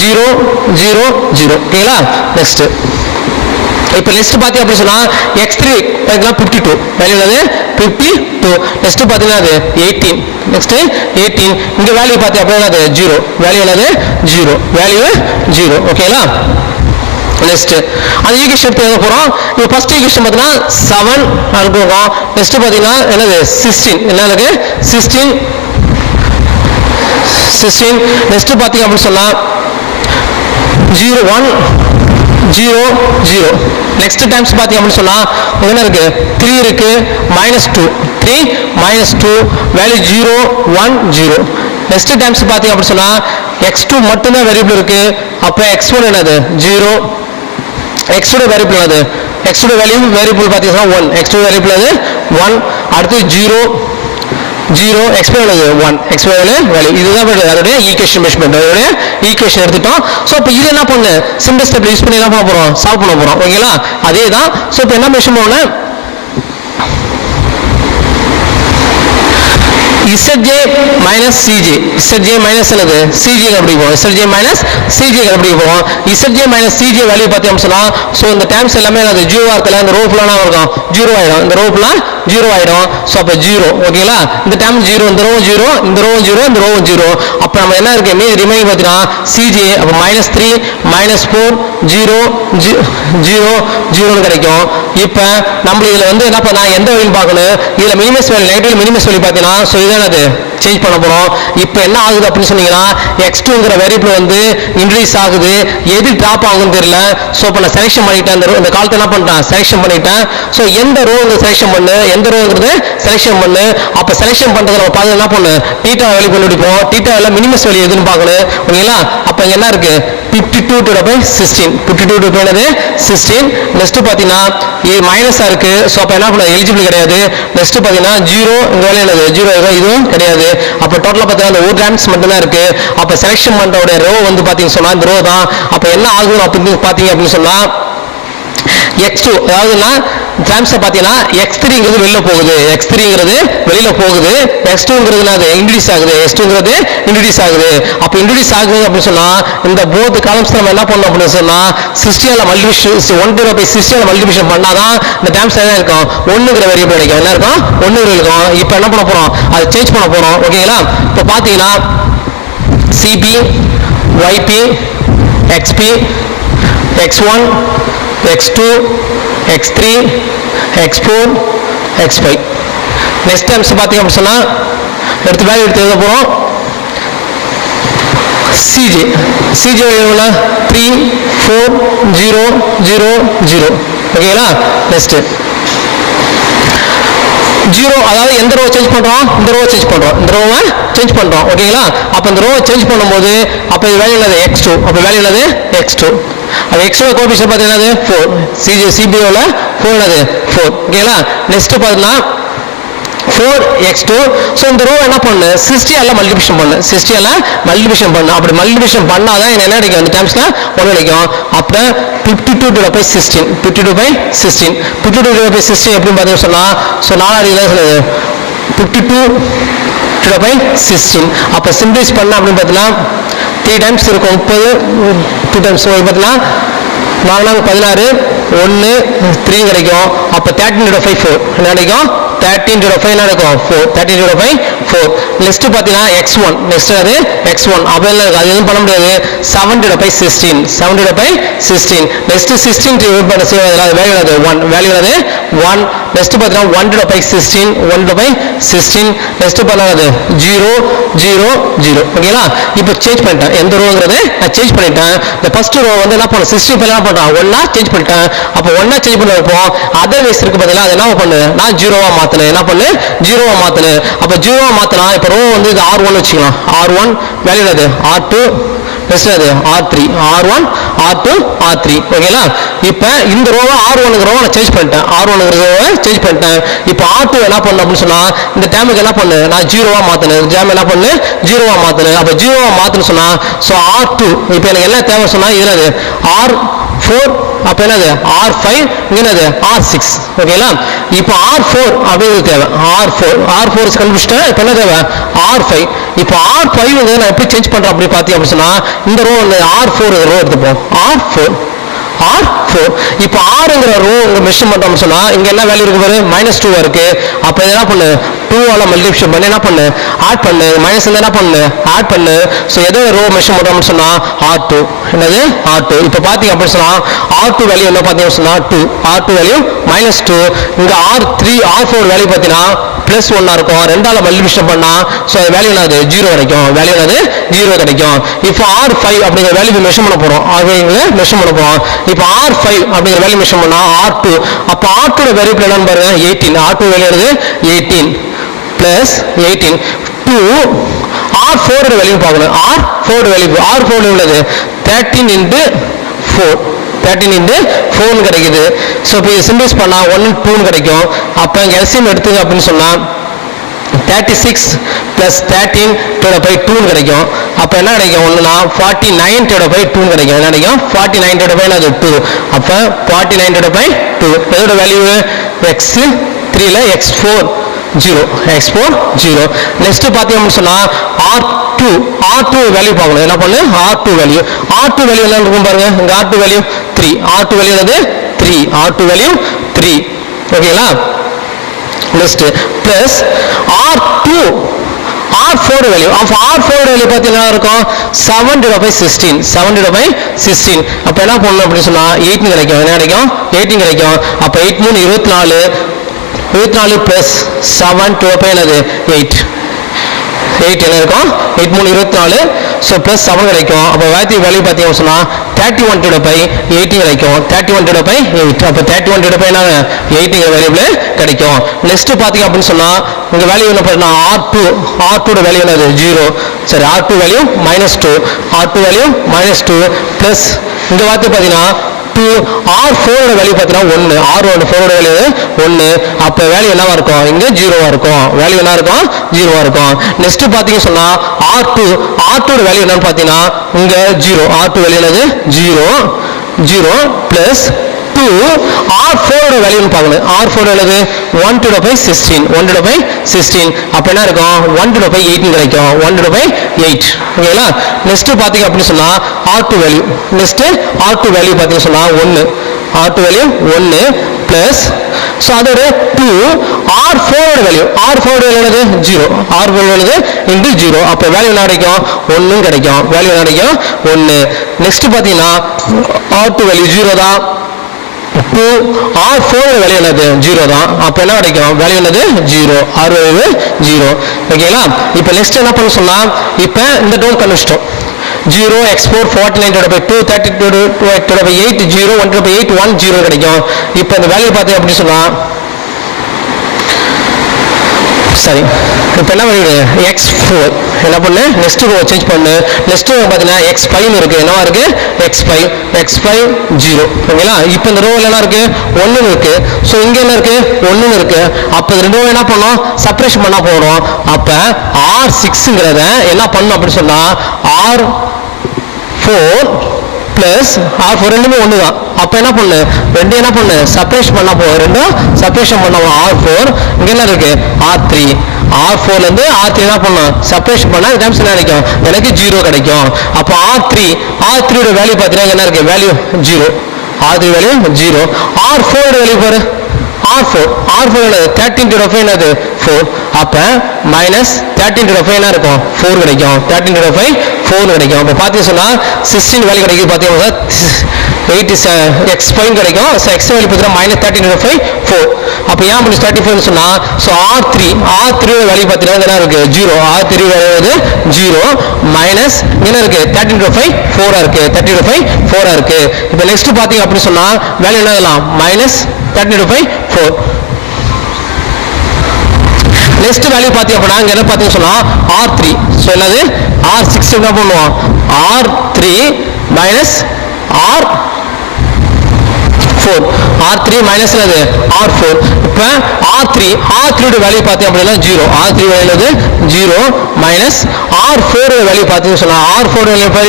0 0 0. ஓகேங்களா? நெக்ஸ்ட் இப்போ நெக்ஸ்ட் பாத்தீங்க அப்படி சொன்னா x3 பாத்தீங்கன்னா 52 வேல்யூ என்னது? 52. நெக்ஸ்ட் பாத்தீங்கன்னா அது 18. நெக்ஸ்ட் 18 இங்க வேல்யூ பாத்தீங்க அப்படின்னா அது 0 வேல்யூ என்னது? 0 வேல்யூ 0. ஓகேங்களா? நெக்ஸ்ட் அந்த ஈக்குவேஷன் எடுத்து எழுத போறோம். இப்போ ஃபர்ஸ்ட் ஈக்குவேஷன் பாத்தீங்கன்னா 7 அனுப்புறோம். நெக்ஸ்ட் பாத்தீங்கன்னா என்னது? 16. என்ன இருக்கு? 16 நெக்ஸ்ட் பாத்தீங்க அப்படி சொன்னா 0 1 0 0. நெக்ஸ்ட் டைம்ஸ் பாத்தீங்க அப்படின்னு சொன்னா என்ன இருக்கு? 3 இருக்கு -2 3 -2 வேல்யூ 0 1 0. நெக்ஸ்ட் டைம்ஸ் பாத்தீங்க அப்படின்னு சொன்னா x2 மட்டும் தான் வேரியபிள் இருக்கு. அப்ப x1 என்னது? 0. x2 வேரியபிள் என்னது? x2 வேரியபிள் பாத்தீங்கன்னா 1. x2 வேரியபிள் அது 1. அடுத்து 0 0 x வேல்யூ 1 x வேல்யூ இதுதான் அதோட ஈக்குவேஷன் மெஷர்மென்ட். அதோட ஈக்குவேஷன் எடுத்துட்டோம். சோ இப்போ இது என்ன பண்ணு? சிம்பிள் ஸ்டெப் யூஸ் பண்ணி என்ன பண்ண போறோம்? சால்வ் பண்ண போறோம். ஓகேங்களா? அதேதான். சோ இப்போ என்ன மெஷர் பண்ணோம்னா ZJ minus CJ. ZJ minus என்னது? CJ கண்டுபிடிப்போம். ZJ minus CJ கண்டுபிடிப்போம். ZJ minus CJ வேல்யூ பார்த்தீங்கன்னு சொன்னா சோ இந்த டேர்ம்ஸ் எல்லாமே அது 0 ஆகல. இந்த ரோ ஃபுல்லா இருக்கும் 0 ஆயிடும். இந்த ரோ ஃபுல்லா 0 ஆயிடும். சோ அப்ப 0. ஓகேங்களா? இந்த டேர்ம் 0, இந்த ரோ 0, இந்த ரோ 0, இந்த ரோ 0. அப்ப நம்ம என்ன இருக்கு? மீதி ரிமைனிங் பார்த்தீங்கன்னா CJ அப்ப -3 -4 0 0 0 கிடைக்கும். இப்போ நம்ம இதுல வந்து என்ன பண்ணா எந்த வேல்யூ பார்க்கணும்? இதுல Minimus value negative Minimus value பார்த்தீங்கன்னா சோ இதானது சேஞ்ச் பண்ண போறோம். இப்போ என்ன ஆகுது அப்படின்னு சொன்னீங்கன்னா x2ங்கிற வேரியபிள் வந்து இன்க்ரீஸ் ஆகுது. எது டிராப் ஆகும்னு தெரியல. சோ இப்போ நான் செலக்ஷன் பண்ணிட்டேன். இந்த காலத்தை என்ன பண்ணிட்டேன்? செலக்ஷன் பண்ணிட்டேன். சோ எந்த ரோ செலக்ஷன் பண்ணு, எந்த ரோங்கிறது செலக்ஷன் பண்ணு. அப்ப செலக்ஷன் பண்றதை நம்ம பார்த்து என்ன பண்ணு? தீட்டா வேல்யூ கண்டுபிடிப்போம். தீட்டா வேல்யூ மினிமஸ் வேல்யூ எதுன்னு பார்க்கணும். ஓகேங்களா? அப்ப என்ன இருக்கு? 52/16. 52/16. நெக்ஸ்ட் பாத்தீங்கன்னா இது மைனஸா இருக்கு. சோ அப்ப என்ன பண்ண? எலிஜிபிள் கிடையாது. நெக்ஸ்ட் பாத்தீங்கன்னா 0 இங்க வேல்யூ என்னது? 0 இதுவும் கிடையாது. அப்ப டோட்டலா பாத்தீங்கன்னா அந்த ஒரு டேர்ம்ஸ் மட்டும் தான் இருக்கு. அப்ப செலக்ஷன் பண்றோட ரோ வந்து பாத்தீங்க சொன்னா இந்த ரோ தான். அப்ப என்ன ஆகும் அப்படின்னு பாத்தீங்க அப்படின்னு சொன்னா x2 அதாவதுன்னா டேர்ம்ஸ் பாத்தீங்கன்னா x3ங்கிறது வெளியில போகுது. x3ங்கிறது வெளியில போகுது. x2ங்கிறது இன்ட்ரோடியூஸ் ஆகுது. x2ங்கிறது இன்ட்ரோடியூஸ் ஆகுது. அப்ப இன்ட்ரோடியூஸ் ஆகுது அப்படின்னு சொன்னா இந்த போத் காலம்ஸ் நம்ம என்ன பண்ணணும் அப்படின்னு சொன்னா 60ஆல மல்டிபிகேஷன் 1/60ஆல மல்டிபிகேஷன் பண்ணாதான் இந்த டேர்ம்ஸ் என்ன இருக்கும்? 1ங்கிற வேரியபிள் கிடைக்கும். என்ன இருக்கும்? 1 இருக்கும். இப்போ என்ன பண்ண போறோம்? அதை சேஞ்ச் பண்ண போறோம். ஓகேங்களா? இப்போ பாத்தீங்கன்னா CP YP XP X1 X2 X3 X4 X5. Next times பாத்தீங்க அப்படின்னு சொன்னா எடுத்து வேல்யூ எடுத்து எழுத போறோம். CJ எவ்வளவு? 3 4 0 0 0. ஓகேங்களா? நெக்ஸ்ட் 0 அதாவது எந்த ரோ சேஞ்ச் பண்றோம்? இந்த ரோ சேஞ்ச் பண்றோம். இந்த ரோவை சேஞ்ச் பண்றோம். ஓகேங்களா? அப்ப இந்த ரோவை சேஞ்ச் பண்ணும்போது அப்ப இது வேல்யூ என்னது? x2. அப்ப வேல்யூ என்னது? x2. அது x ஓட கோஎஃபிஷியன்ட் பாத்தீங்கன்னா 4. CBO-ல 4 என்னது? 4. ஓகேங்களா? நெக்ஸ்ட் பாத்தீங்கன்னா 4x2. சோ இந்த ரோ என்ன பண்ணு? 60ஆல மல்டிபிகேஷன் பண்ணு. 60ஆல மல்டிபிகேஷன் பண்ணு. அப்படி மல்டிபிகேஷன் பண்ணாதான் என்ன கிடைக்கும்? அந்த டேர்ம்ஸ்ல 1 கிடைக்கும். அப்ப 52/16. 52/16. 52/16 எப்படி பாத்தீங்கன்னா சொன்னா சோ 4 52 16. அப்போ சிம்பிளைஸ் பண்ண அப்படின்னு பார்த்தீங்கன்னா 3 times இருக்கும் 30 2 times பார்த்தீங்கன்னா 4 16 1 3 கிடைக்கும். அப்போ 13/5 4 என்ன கிடைக்கும் 13/5 என்ன இருக்கும் 4 13/5 4. நெக்ஸ்ட் பார்த்தீங்கன்னா x1 நெக்ஸ்ட் அது x1 அப்போ என்ன அது எதுவும் பண்ண முடியாது 7/5 16 7/5 16. நெக்ஸ்ட் 16 டிவைட் பண்ண செய்வது அது வேல்யூ அது 1 வேல்யூ அது 1. நெக்ஸ்ட் பார்த்தீங்கன்னா 1/5 16 1/5 16. நெக்ஸ்ட் பண்ணாது 0 0 0. ஓகேங்களா இப்போ சேஞ்ச் பண்ணிட்டேன் எந்த ரோங்கிறது நான் சேஞ்ச் பண்ணிட்டேன். இந்த ஃபர்ஸ்ட் ரோ வந்து என்ன பண்ண 65 என்ன பண்ணுறான் 1 சேஞ்ச் பண்ணிட்டேன். அப்போ 1 சேஞ்ச் பண்ண வைப்போம் அதர் வேஸ் இருக்கு பார்த்தீங்களா அது என்ன பண்ணு நான் 0 மாத்தணும் என்ன பண்ணு 0 மாத்தணும். அப்போ 0 மாத்தினா இப்போ ரோ வந்து இது R1 வச்சுக்கலாம் R1 வேல்யூ அது R2 நெக்ஸ்ட் அது R3 R1 R2 R3. ஓகேங்களா இப்போ இந்த ரோவை R1 ரோவை நான் சேஞ்ச் பண்ணிட்டேன் R1 ரோவை சேஞ்ச் பண்ணிட்டேன். இப்போ R2 என்ன பண்ணணும் அப்படின்னு சொன்னா இந்த டேமுக்கு என்ன பண்ணு நான் 0 மாத்தணும் ஜாம் என்ன பண்ணு 0 மாத்தணும். அப்போ 0 மாத்தணும் சொன்னா ஸோ R2 இப்போ எனக்கு என்ன தேவை சொன்னா இதுல அது R4 அப்போ என்னது R5 என்னது R6. ஓகேங்களா இப்போ R4 அப்படிங்கிறது தேவை R4 கண்டுபிடிச்சிட்டேன். இப்போ என்ன தேவை R5. இப்போ R5 வந்து நான் எப்படி சேஞ்ச் பண்றேன் அப்படி பார்த்தீங்க அப்படின்னு சொன்னா இந்த ரோ வந்து R4 ரோ எடுத்துப்போம் R4 இப்போ ஆறுங்கிற ரோ உங்க மெஷர் பண்றோம்னு சொன்னா இங்க என்ன வேல்யூ இருக்கு பாரு -2 இருக்கு. அப்ப என்ன பண்ணு 2 ஆல மல்டிப்ளிகேஷன் பண்ணி என்ன பண்ணு ஆட் பண்ணு மைனஸ் என்ன பண்ணு ஆட் பண்ணு. ஸோ எதோ ரோ மெஷர் பண்றோம்னு சொன்னா R2 என்னது R2. இப்போ பாத்தீங்க அப்படின்னு சொன்னா R2 வேல்யூ என்ன பாத்தீங்க சொன்னா 2 R2 வேல்யூ -2. இங்க R4 வேல்யூ பாத்தீங்கன்னா +1 இருக்கும் 2 ஆல மல்டிப்ளிகேஷன் பண்ணா ஸோ அது வேல்யூ என்னது 0 கிடைக்கும் வேல்யூ என்னது 0 கிடைக்கும். இப்போ R5 அப்படிங்கிற வேல்யூ மெஷர் பண்ண போறோம் மெஷர் பண்ண போறோம். இப்போ R5 அப்படிங்கிற வேல்யூ மெஷர் பண்ணா R2 அப்போ R2 வேல்யூ என்னன்னு பாருங்க 18 R2 வேல்யூ என்னது 18 + 18 2 R4 வேல்யூ பார்க்கணும் R4 வேல்யூ உள்ளது 13 × 4 கிடைக்குது. ஸோ இப்போ சிம்பிள்ஸ் பண்ணா 1 2 கிடைக்கும். அப்போ இங்கே எல்சிஎம் எடுத்துங்க அப்படின்னு சொன்னா 36 + 13/2 கிடைக்கும். அப்போ என்ன கிடைக்கும் ஒன்றுனா 49/2 கிடைக்கும். என்ன கிடைக்கும் 49/2 2. அப்போ 49/2 எதோட வேல்யூ x3ல x4 0. நெக்ஸ்ட் பார்த்தீங்கன்னு சொன்னா R2 வேல்யூ பார்க்கணும் என்ன பண்ணு R2 வேல்யூ என்ன இருக்கும் பாருங்க இங்க R2 வேல்யூ 3 R2 வேல்யூ என்னது 3 R2 வேல்யூ 3. ஓகேங்களா நெக்ஸ்ட் பிளஸ் R4 வேல்யூ பார்த்தீங்கன்னா இருக்கும் 7/16 அப்போ என்ன பண்ணணும் அப்படின்னு சொன்னா 18 கிடைக்கும். என்ன கிடைக்கும் 18 கிடைக்கும். அப்போ 8 3 24 + 7 2 என்னது 8 என்ன இருக்கும் 8 3 24 ஸோ +7 கிடைக்கும். அப்போ வேல்யூ பார்த்தீங்கன்னு சொன்னா 31/18 கிடைக்கும் 31/8. அப்போ 31/8 என்ன 8 வேல்யூபிள் கிடைக்கும். நெக்ஸ்ட் பார்த்தீங்க அப்படின்னு சொன்னா உங்க வேல்யூ என்ன பண்ணா R2 வேல்யூ என்னது 0 சரி R2 வேல்யூ -2 + இந்த வார்த்தை பார்த்தீங்கன்னா R4 வேல்யூ பார்த்தீங்கன்னா 1 R4 வேல்யூ 1. அப்போ வேல்யூ என்னவா இருக்கும் இங்க 0 இருக்கும் வேல்யூ என்ன இருக்கும் 0 இருக்கும். நெக்ஸ்ட் பார்த்தீங்க சொன்னா R2 வேல்யூ என்னன்னு பார்த்தீங்கன்னா இங்க 0 R2 வேல்யூ என்னது 0 + 2 R4 வேல்யூன்னு பார்க்கணும் R4 என்னது 1/16 அப்போ என்ன இருக்கும் 1/18 கிடைக்கும் 1/8. ஓகேங்களா நெக்ஸ்ட் பார்த்தீங்க அப்படின்னு சொன்னா R2 வேல்யூ பார்த்தீங்க சொன்னா 1 R2 வேல்யூ 1 + ஸோ அதோட 2 R4 வேல்யூ என்னது 0 R4 என்னது × 0. அப்போ வேல்யூ என்ன கிடைக்கும் 1 கிடைக்கும் வேல்யூ என்ன கிடைக்கும் 1. நெக்ஸ்ட் பார்த்தீங்கன்னா R2 வேல்யூ 0 தான் R4 வேல்யூ என்னது 0 தான். அப்போ என்ன கிடைக்கும் வேல்யூ என்னது 0 R வேல்யூ 0. ஓகேங்களா இப்போ நெக்ஸ்ட் என்ன பண்ண சொன்னா இப்போ இந்த டோம் கண்டுபிடிச்சிட்டோம் 0 x4 49/2 32/8 0 1/8 1 0 கிடைக்கும். இப்போ இந்த வேல்யூ பார்த்தீங்க அப்படின்னு சொன்னா சரி இப்போ என்ன பண்ணிடு x4 என்ன பண்ணு நெக்ஸ்ட் ரோ சேஞ்ச் பண்ணு. நெக்ஸ்ட் ரோ பார்த்தீங்கன்னா x5 இருக்கு என்னவா இருக்கு x5 0. ஓகேங்களா இப்போ இந்த ரோவில் என்ன இருக்கு 1 இருக்கு. ஸோ இங்க என்ன இருக்கு 1 இருக்கு. அப்போ இந்த ரெண்டு என்ன பண்ணோம் செப்பரேஷன் பண்ணா போறோம். அப்போ R6ங்கிறத என்ன பண்ணும் அப்படின்னு சொன்னா R4 + ரெண்டுமே 1 தான். அப்போ என்ன பண்ணு செப்பரேஷன் பண்ணா போகும் ரெண்டும் செப்பரேஷன் பண்ண R4 இங்க என்ன இருக்கு R3 R4லேருந்து R3 என்ன பண்ணணும் செப்பரேஷன் பண்ணால் இந்த டைம்ஸ் என்ன கிடைக்கும் எனக்கு 0 கிடைக்கும். அப்போ R3 வேல்யூ பார்த்தீங்கன்னா என்ன இருக்கு value 0, R3 value 0. R4 value பாரு R4 13 என்னது 4. அப்போ மைனஸ் 13 என்ன இருக்கும் 4 கிடைக்கும். 13 4 கிடைக்கும். அப்போ பார்த்தீங்க சொன்னால் 16 வேல்யூ கிடைக்குது. பார்த்தீங்கன்னா 8 x ஃபைன் கிடைக்கும். ஸோ எக்ஸ் வேல்யூ பார்த்தீங்கன்னா மைனஸ் 13 4. அப்போ ஏன் பண்ணி 35 சொன்னால் ஸோ R3 வேல்யூ பார்த்தீங்கன்னா என்ன இருக்குது 0. R3 வேல்யூ 0 மைனஸ் என்ன இருக்குது 13 4 இருக்குது. 13 4 இருக்குது. இப்போ நெக்ஸ்ட் பார்த்தீங்க அப்படின்னு சொன்னால் வேல்யூ என்ன ஆகலாம் மைனஸ் 13 4. நெக்ஸ்ட் வேல்யூ பார்த்தீங்க அப்படின்னா இங்கே என்ன பார்த்தீங்கன்னு சொன்னால் R3. ஸோ என்னது R6 என்ன பண்ணுவோம் R3 மைனஸ் R4 மைனஸ் என்னது R4. இப்போ R3 வேல்யூ பார்த்தீங்க அப்படின்னா 0. R3 value 0 minus R4 value பார்த்தீங்கன்னு சொன்னால் R4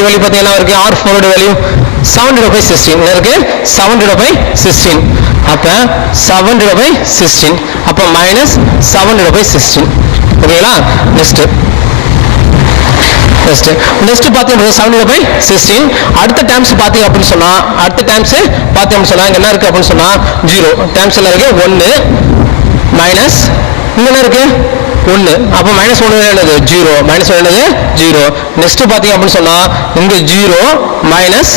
வேல்யூ பார்த்தீங்கன்னா இருக்கு R4 வேல்யூ 7/16 என்ன இருக்கு 7/16. அப்போ 7/16 அப்போ மைனஸ் 7/16. ஓகேங்களா. நெக்ஸ்ட் பார்த்தீங்கன்னா 7/16. அடுத்த டைம்ஸ் பார்த்தீங்க அப்படின்னு சொன்னா இங்க என்ன இருக்கு அப்படின்னு சொன்னா 0 டைம்ஸ் என்ன இருக்கு 1 மைனஸ் இங்க என்ன இருக்கு 1. அப்போ மைனஸ் 1 என்னது 0 மைனஸ் 1 என்னது 0. நெக்ஸ்ட் பார்த்தீங்க அப்படின்னு சொன்னா இங்க 0 மைனஸ்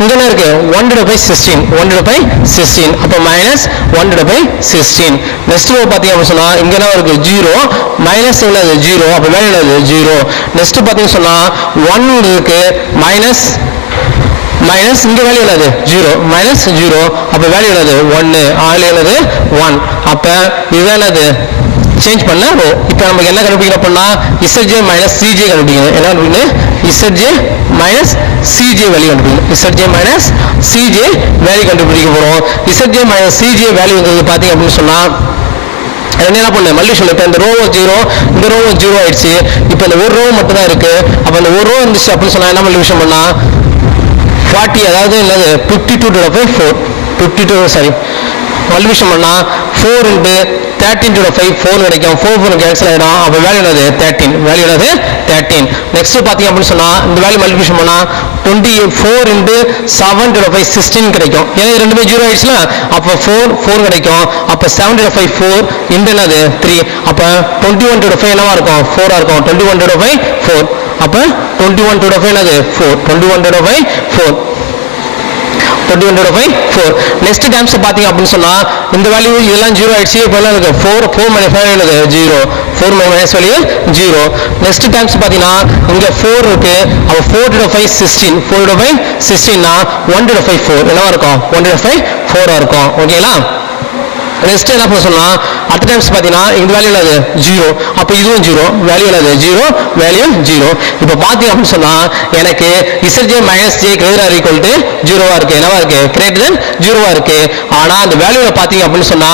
இங்க என்ன இருக்கு 1/16 அப்போ மைனஸ் 1/16. நெக்ஸ்ட் பார்த்தீங்க அப்படின்னு சொன்னா இங்க என்ன இருக்கு 0 மைனஸ் என்னது 0 அப்போ வேல்யூ என்னது 0. நெக்ஸ்ட் பார்த்தீங்கன்னு சொன்னா 1 இருக்கு மைனஸ் இங்க வேல்யூ என்னது 0 மைனஸ் 0 அப்போ வேல்யூ என்னது 1 ஆல் என்னது 1. அப்போ இது என்னது சேஞ்ச் பண்ண ரோ. இப்போ நமக்கு என்ன கண்டுபிடிக்கணும் அப்படின்னா ZJ மைனஸ் CJ கண்டுபிடிக்கணும். என்ன கண்டுபிடிக்கணும் ZJ மைனஸ் CJ வேல்யூ கண்டுபிடிக்கணும். ZJ மைனஸ் CJ வேல்யூ கண்டுபிடிக்க போகிறோம். ZJ மைனஸ் CJ வேல்யூங்கிறது பார்த்தீங்க அப்படின்னு சொன்னால் என்ன பண்ண மல்டிபிள். இப்போ இந்த ரோ 0 இந்த ரோ 0 ஆயிடுச்சு. இப்போ இந்த ஒரு ரோ மட்டும் தான் இருக்கு. அப்போ இந்த ஒரு ரோ இருந்துச்சு அப்படின்னு சொன்னால் என்ன மல்டிபிள் பண்ணா 40 அதாவது என்னது 52 சாரி மல்டிபிள் பண்ணா 4 × 13/5 4 கிடைக்கும். 4 கேன்சல் ஆகிடும். அப்போ வேல்யூ என்னது 13 வேல்யூ என்னது 13. நெக்ஸ்ட் பார்த்தீங்க அப்படின்னு சொன்னால் இந்த வேல்யூ மல்டிபிகேஷன் பண்ணால் 24 × 7/5 16 கிடைக்கும். ஏன்னா ரெண்டுமே 0 ஆயிடுச்சுல. அப்போ 4 கிடைக்கும். அப்போ 7/5 4 இந்த என்னது 3. அப்போ 21/5 என்னவா இருக்கும் 4 இருக்கும். 21/5 4. அப்போ 21/5 என்னது 4 21/5 4 21/5 நெக்ஸ்ட் டைம்ஸ் பார்த்தீங்க அப்படின்னு சொன்னால் இந்த வேல்யூ இதெல்லாம் 0 ஆயிடுச்சு. இப்போ எல்லாம் இருக்கு 4 மைனஸ் 5 என்னது 0 4 மைனஸ் வேல்யூ 0. நெக்ஸ்ட் டைம்ஸ் பார்த்தீங்கன்னா இங்கே 4 இருக்கு. அப்போ 4/5 16 4/5 16னா 1/5 4 என்னவா இருக்கும் 1/5 4 இருக்கும். ஓகேங்களா. நெக்ஸ்ட் என்ன பண்ண சொன்னா அடுத்த டைம்ஸ் பார்த்தீங்கன்னா இந்த வேல்யூ என்னது 0. அப்போ இதுவும் 0 வேல்யூ என்னது 0 வேல்யூ 0. இப்போ பார்த்தீங்க அப்படின்னு சொன்னா எனக்கு ZJ minus J greater or equal to 0 இருக்கு. என்னவா இருக்கு greater than 0 இருக்கு. ஆனால் அந்த வேல்யூவை பார்த்தீங்க அப்படின்னு சொன்னா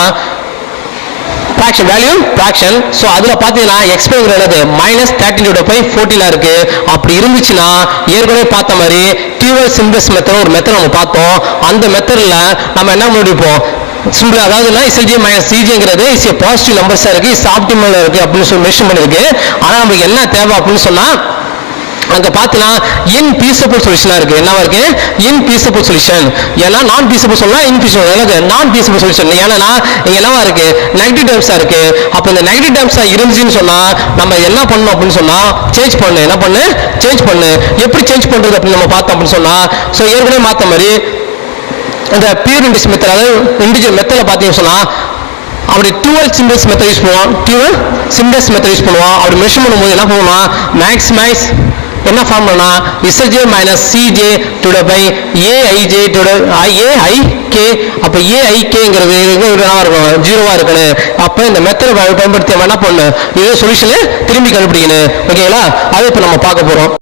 fraction value fraction. ஸோ அதில் பார்த்தீங்கன்னா எக்ஸ்பெக்ட் என்னது மைனஸ் 13/5 14 இருக்கு. அப்படி இருந்துச்சுன்னா ஏற்கனவே பார்த்த மாதிரி டியூவல் சிம்பிள்ஸ் மெத்தட் ஒரு மெத்தட் நம்ம பார்த்தோம். அந்த மெத்தடில் நம்ம என்ன முடிப்போம் சிம்பிள் அதாவது ZJ மைனஸ் CJங்கிறது இஸ் ஏ பாசிட்டிவ் நம்பர்ஸாக இருக்குது இஸ் ஆப்டிமல் இருக்குது அப்படின்னு சொல்லி மென்ஷன் பண்ணியிருக்கு. ஆனால் நமக்கு என்ன தேவை அப்படின்னு சொன்னால் அங்கே பார்த்தீங்கன்னா இன்பீசபிள் சொல்யூஷனாக இருக்குது. என்னவா இருக்கு இன்பீசபிள் சொல்யூஷன். ஏன்னா நான் பீசபிள் சொல்லலாம் இன்பீசபிள் எனக்கு நான் பீசபிள் சொல்யூஷன். ஏன்னா இங்கே என்னவா இருக்கு நெகட்டிவ் டேர்ம்ஸாக இருக்கு. அப்போ இந்த நெகட்டிவ் டேர்ம்ஸாக இருந்துச்சுன்னு சொன்னால் நம்ம என்ன பண்ணணும் அப்படின்னு சொன்னால் சேஞ்ச் பண்ணு. என்ன பண்ணு சேஞ்ச் பண்ணு. எப்படி சேஞ்ச் பண்ணுறது அப்படின்னு நம்ம பார்த்தோம் அப்படின்னு சொன்னால் ஸோ ஏற்கனவே மாற்ற மாதிரி இந்த பியூர் இன்டிஜர் மெத்தட் அதாவது இன்டிஜர் மெத்தடில் பார்த்தீங்கன்னு சொன்னால் அப்படி டியூவல் சிம்பிள்ஸ் மெத்தட் யூஸ் பண்ணுவோம். டியூவல் சிம்பிள்ஸ் மெத்தட் யூஸ் பண்ணுவோம். அப்படி மெஷர் பண்ணும்போது என்ன பண்ணுவோம்னா மேக்ஸிமைஸ் என்ன ஃபார்ம் பண்ணா ZJ minus CJ divide by AIJ divide AIK. அப்போ AIKங்கிறது என்னவா இருக்கும் 0வா இருக்கணும். அப்போ இந்த மெத்தடை பயன்படுத்தி என்ன பண்ணணும் இதே சொல்யூஷனை திரும்பி கண்டுபிடிக்கணும். ஓகேங்களா. அதை இப்போ நம்ம பார்க்க போகிறோம்.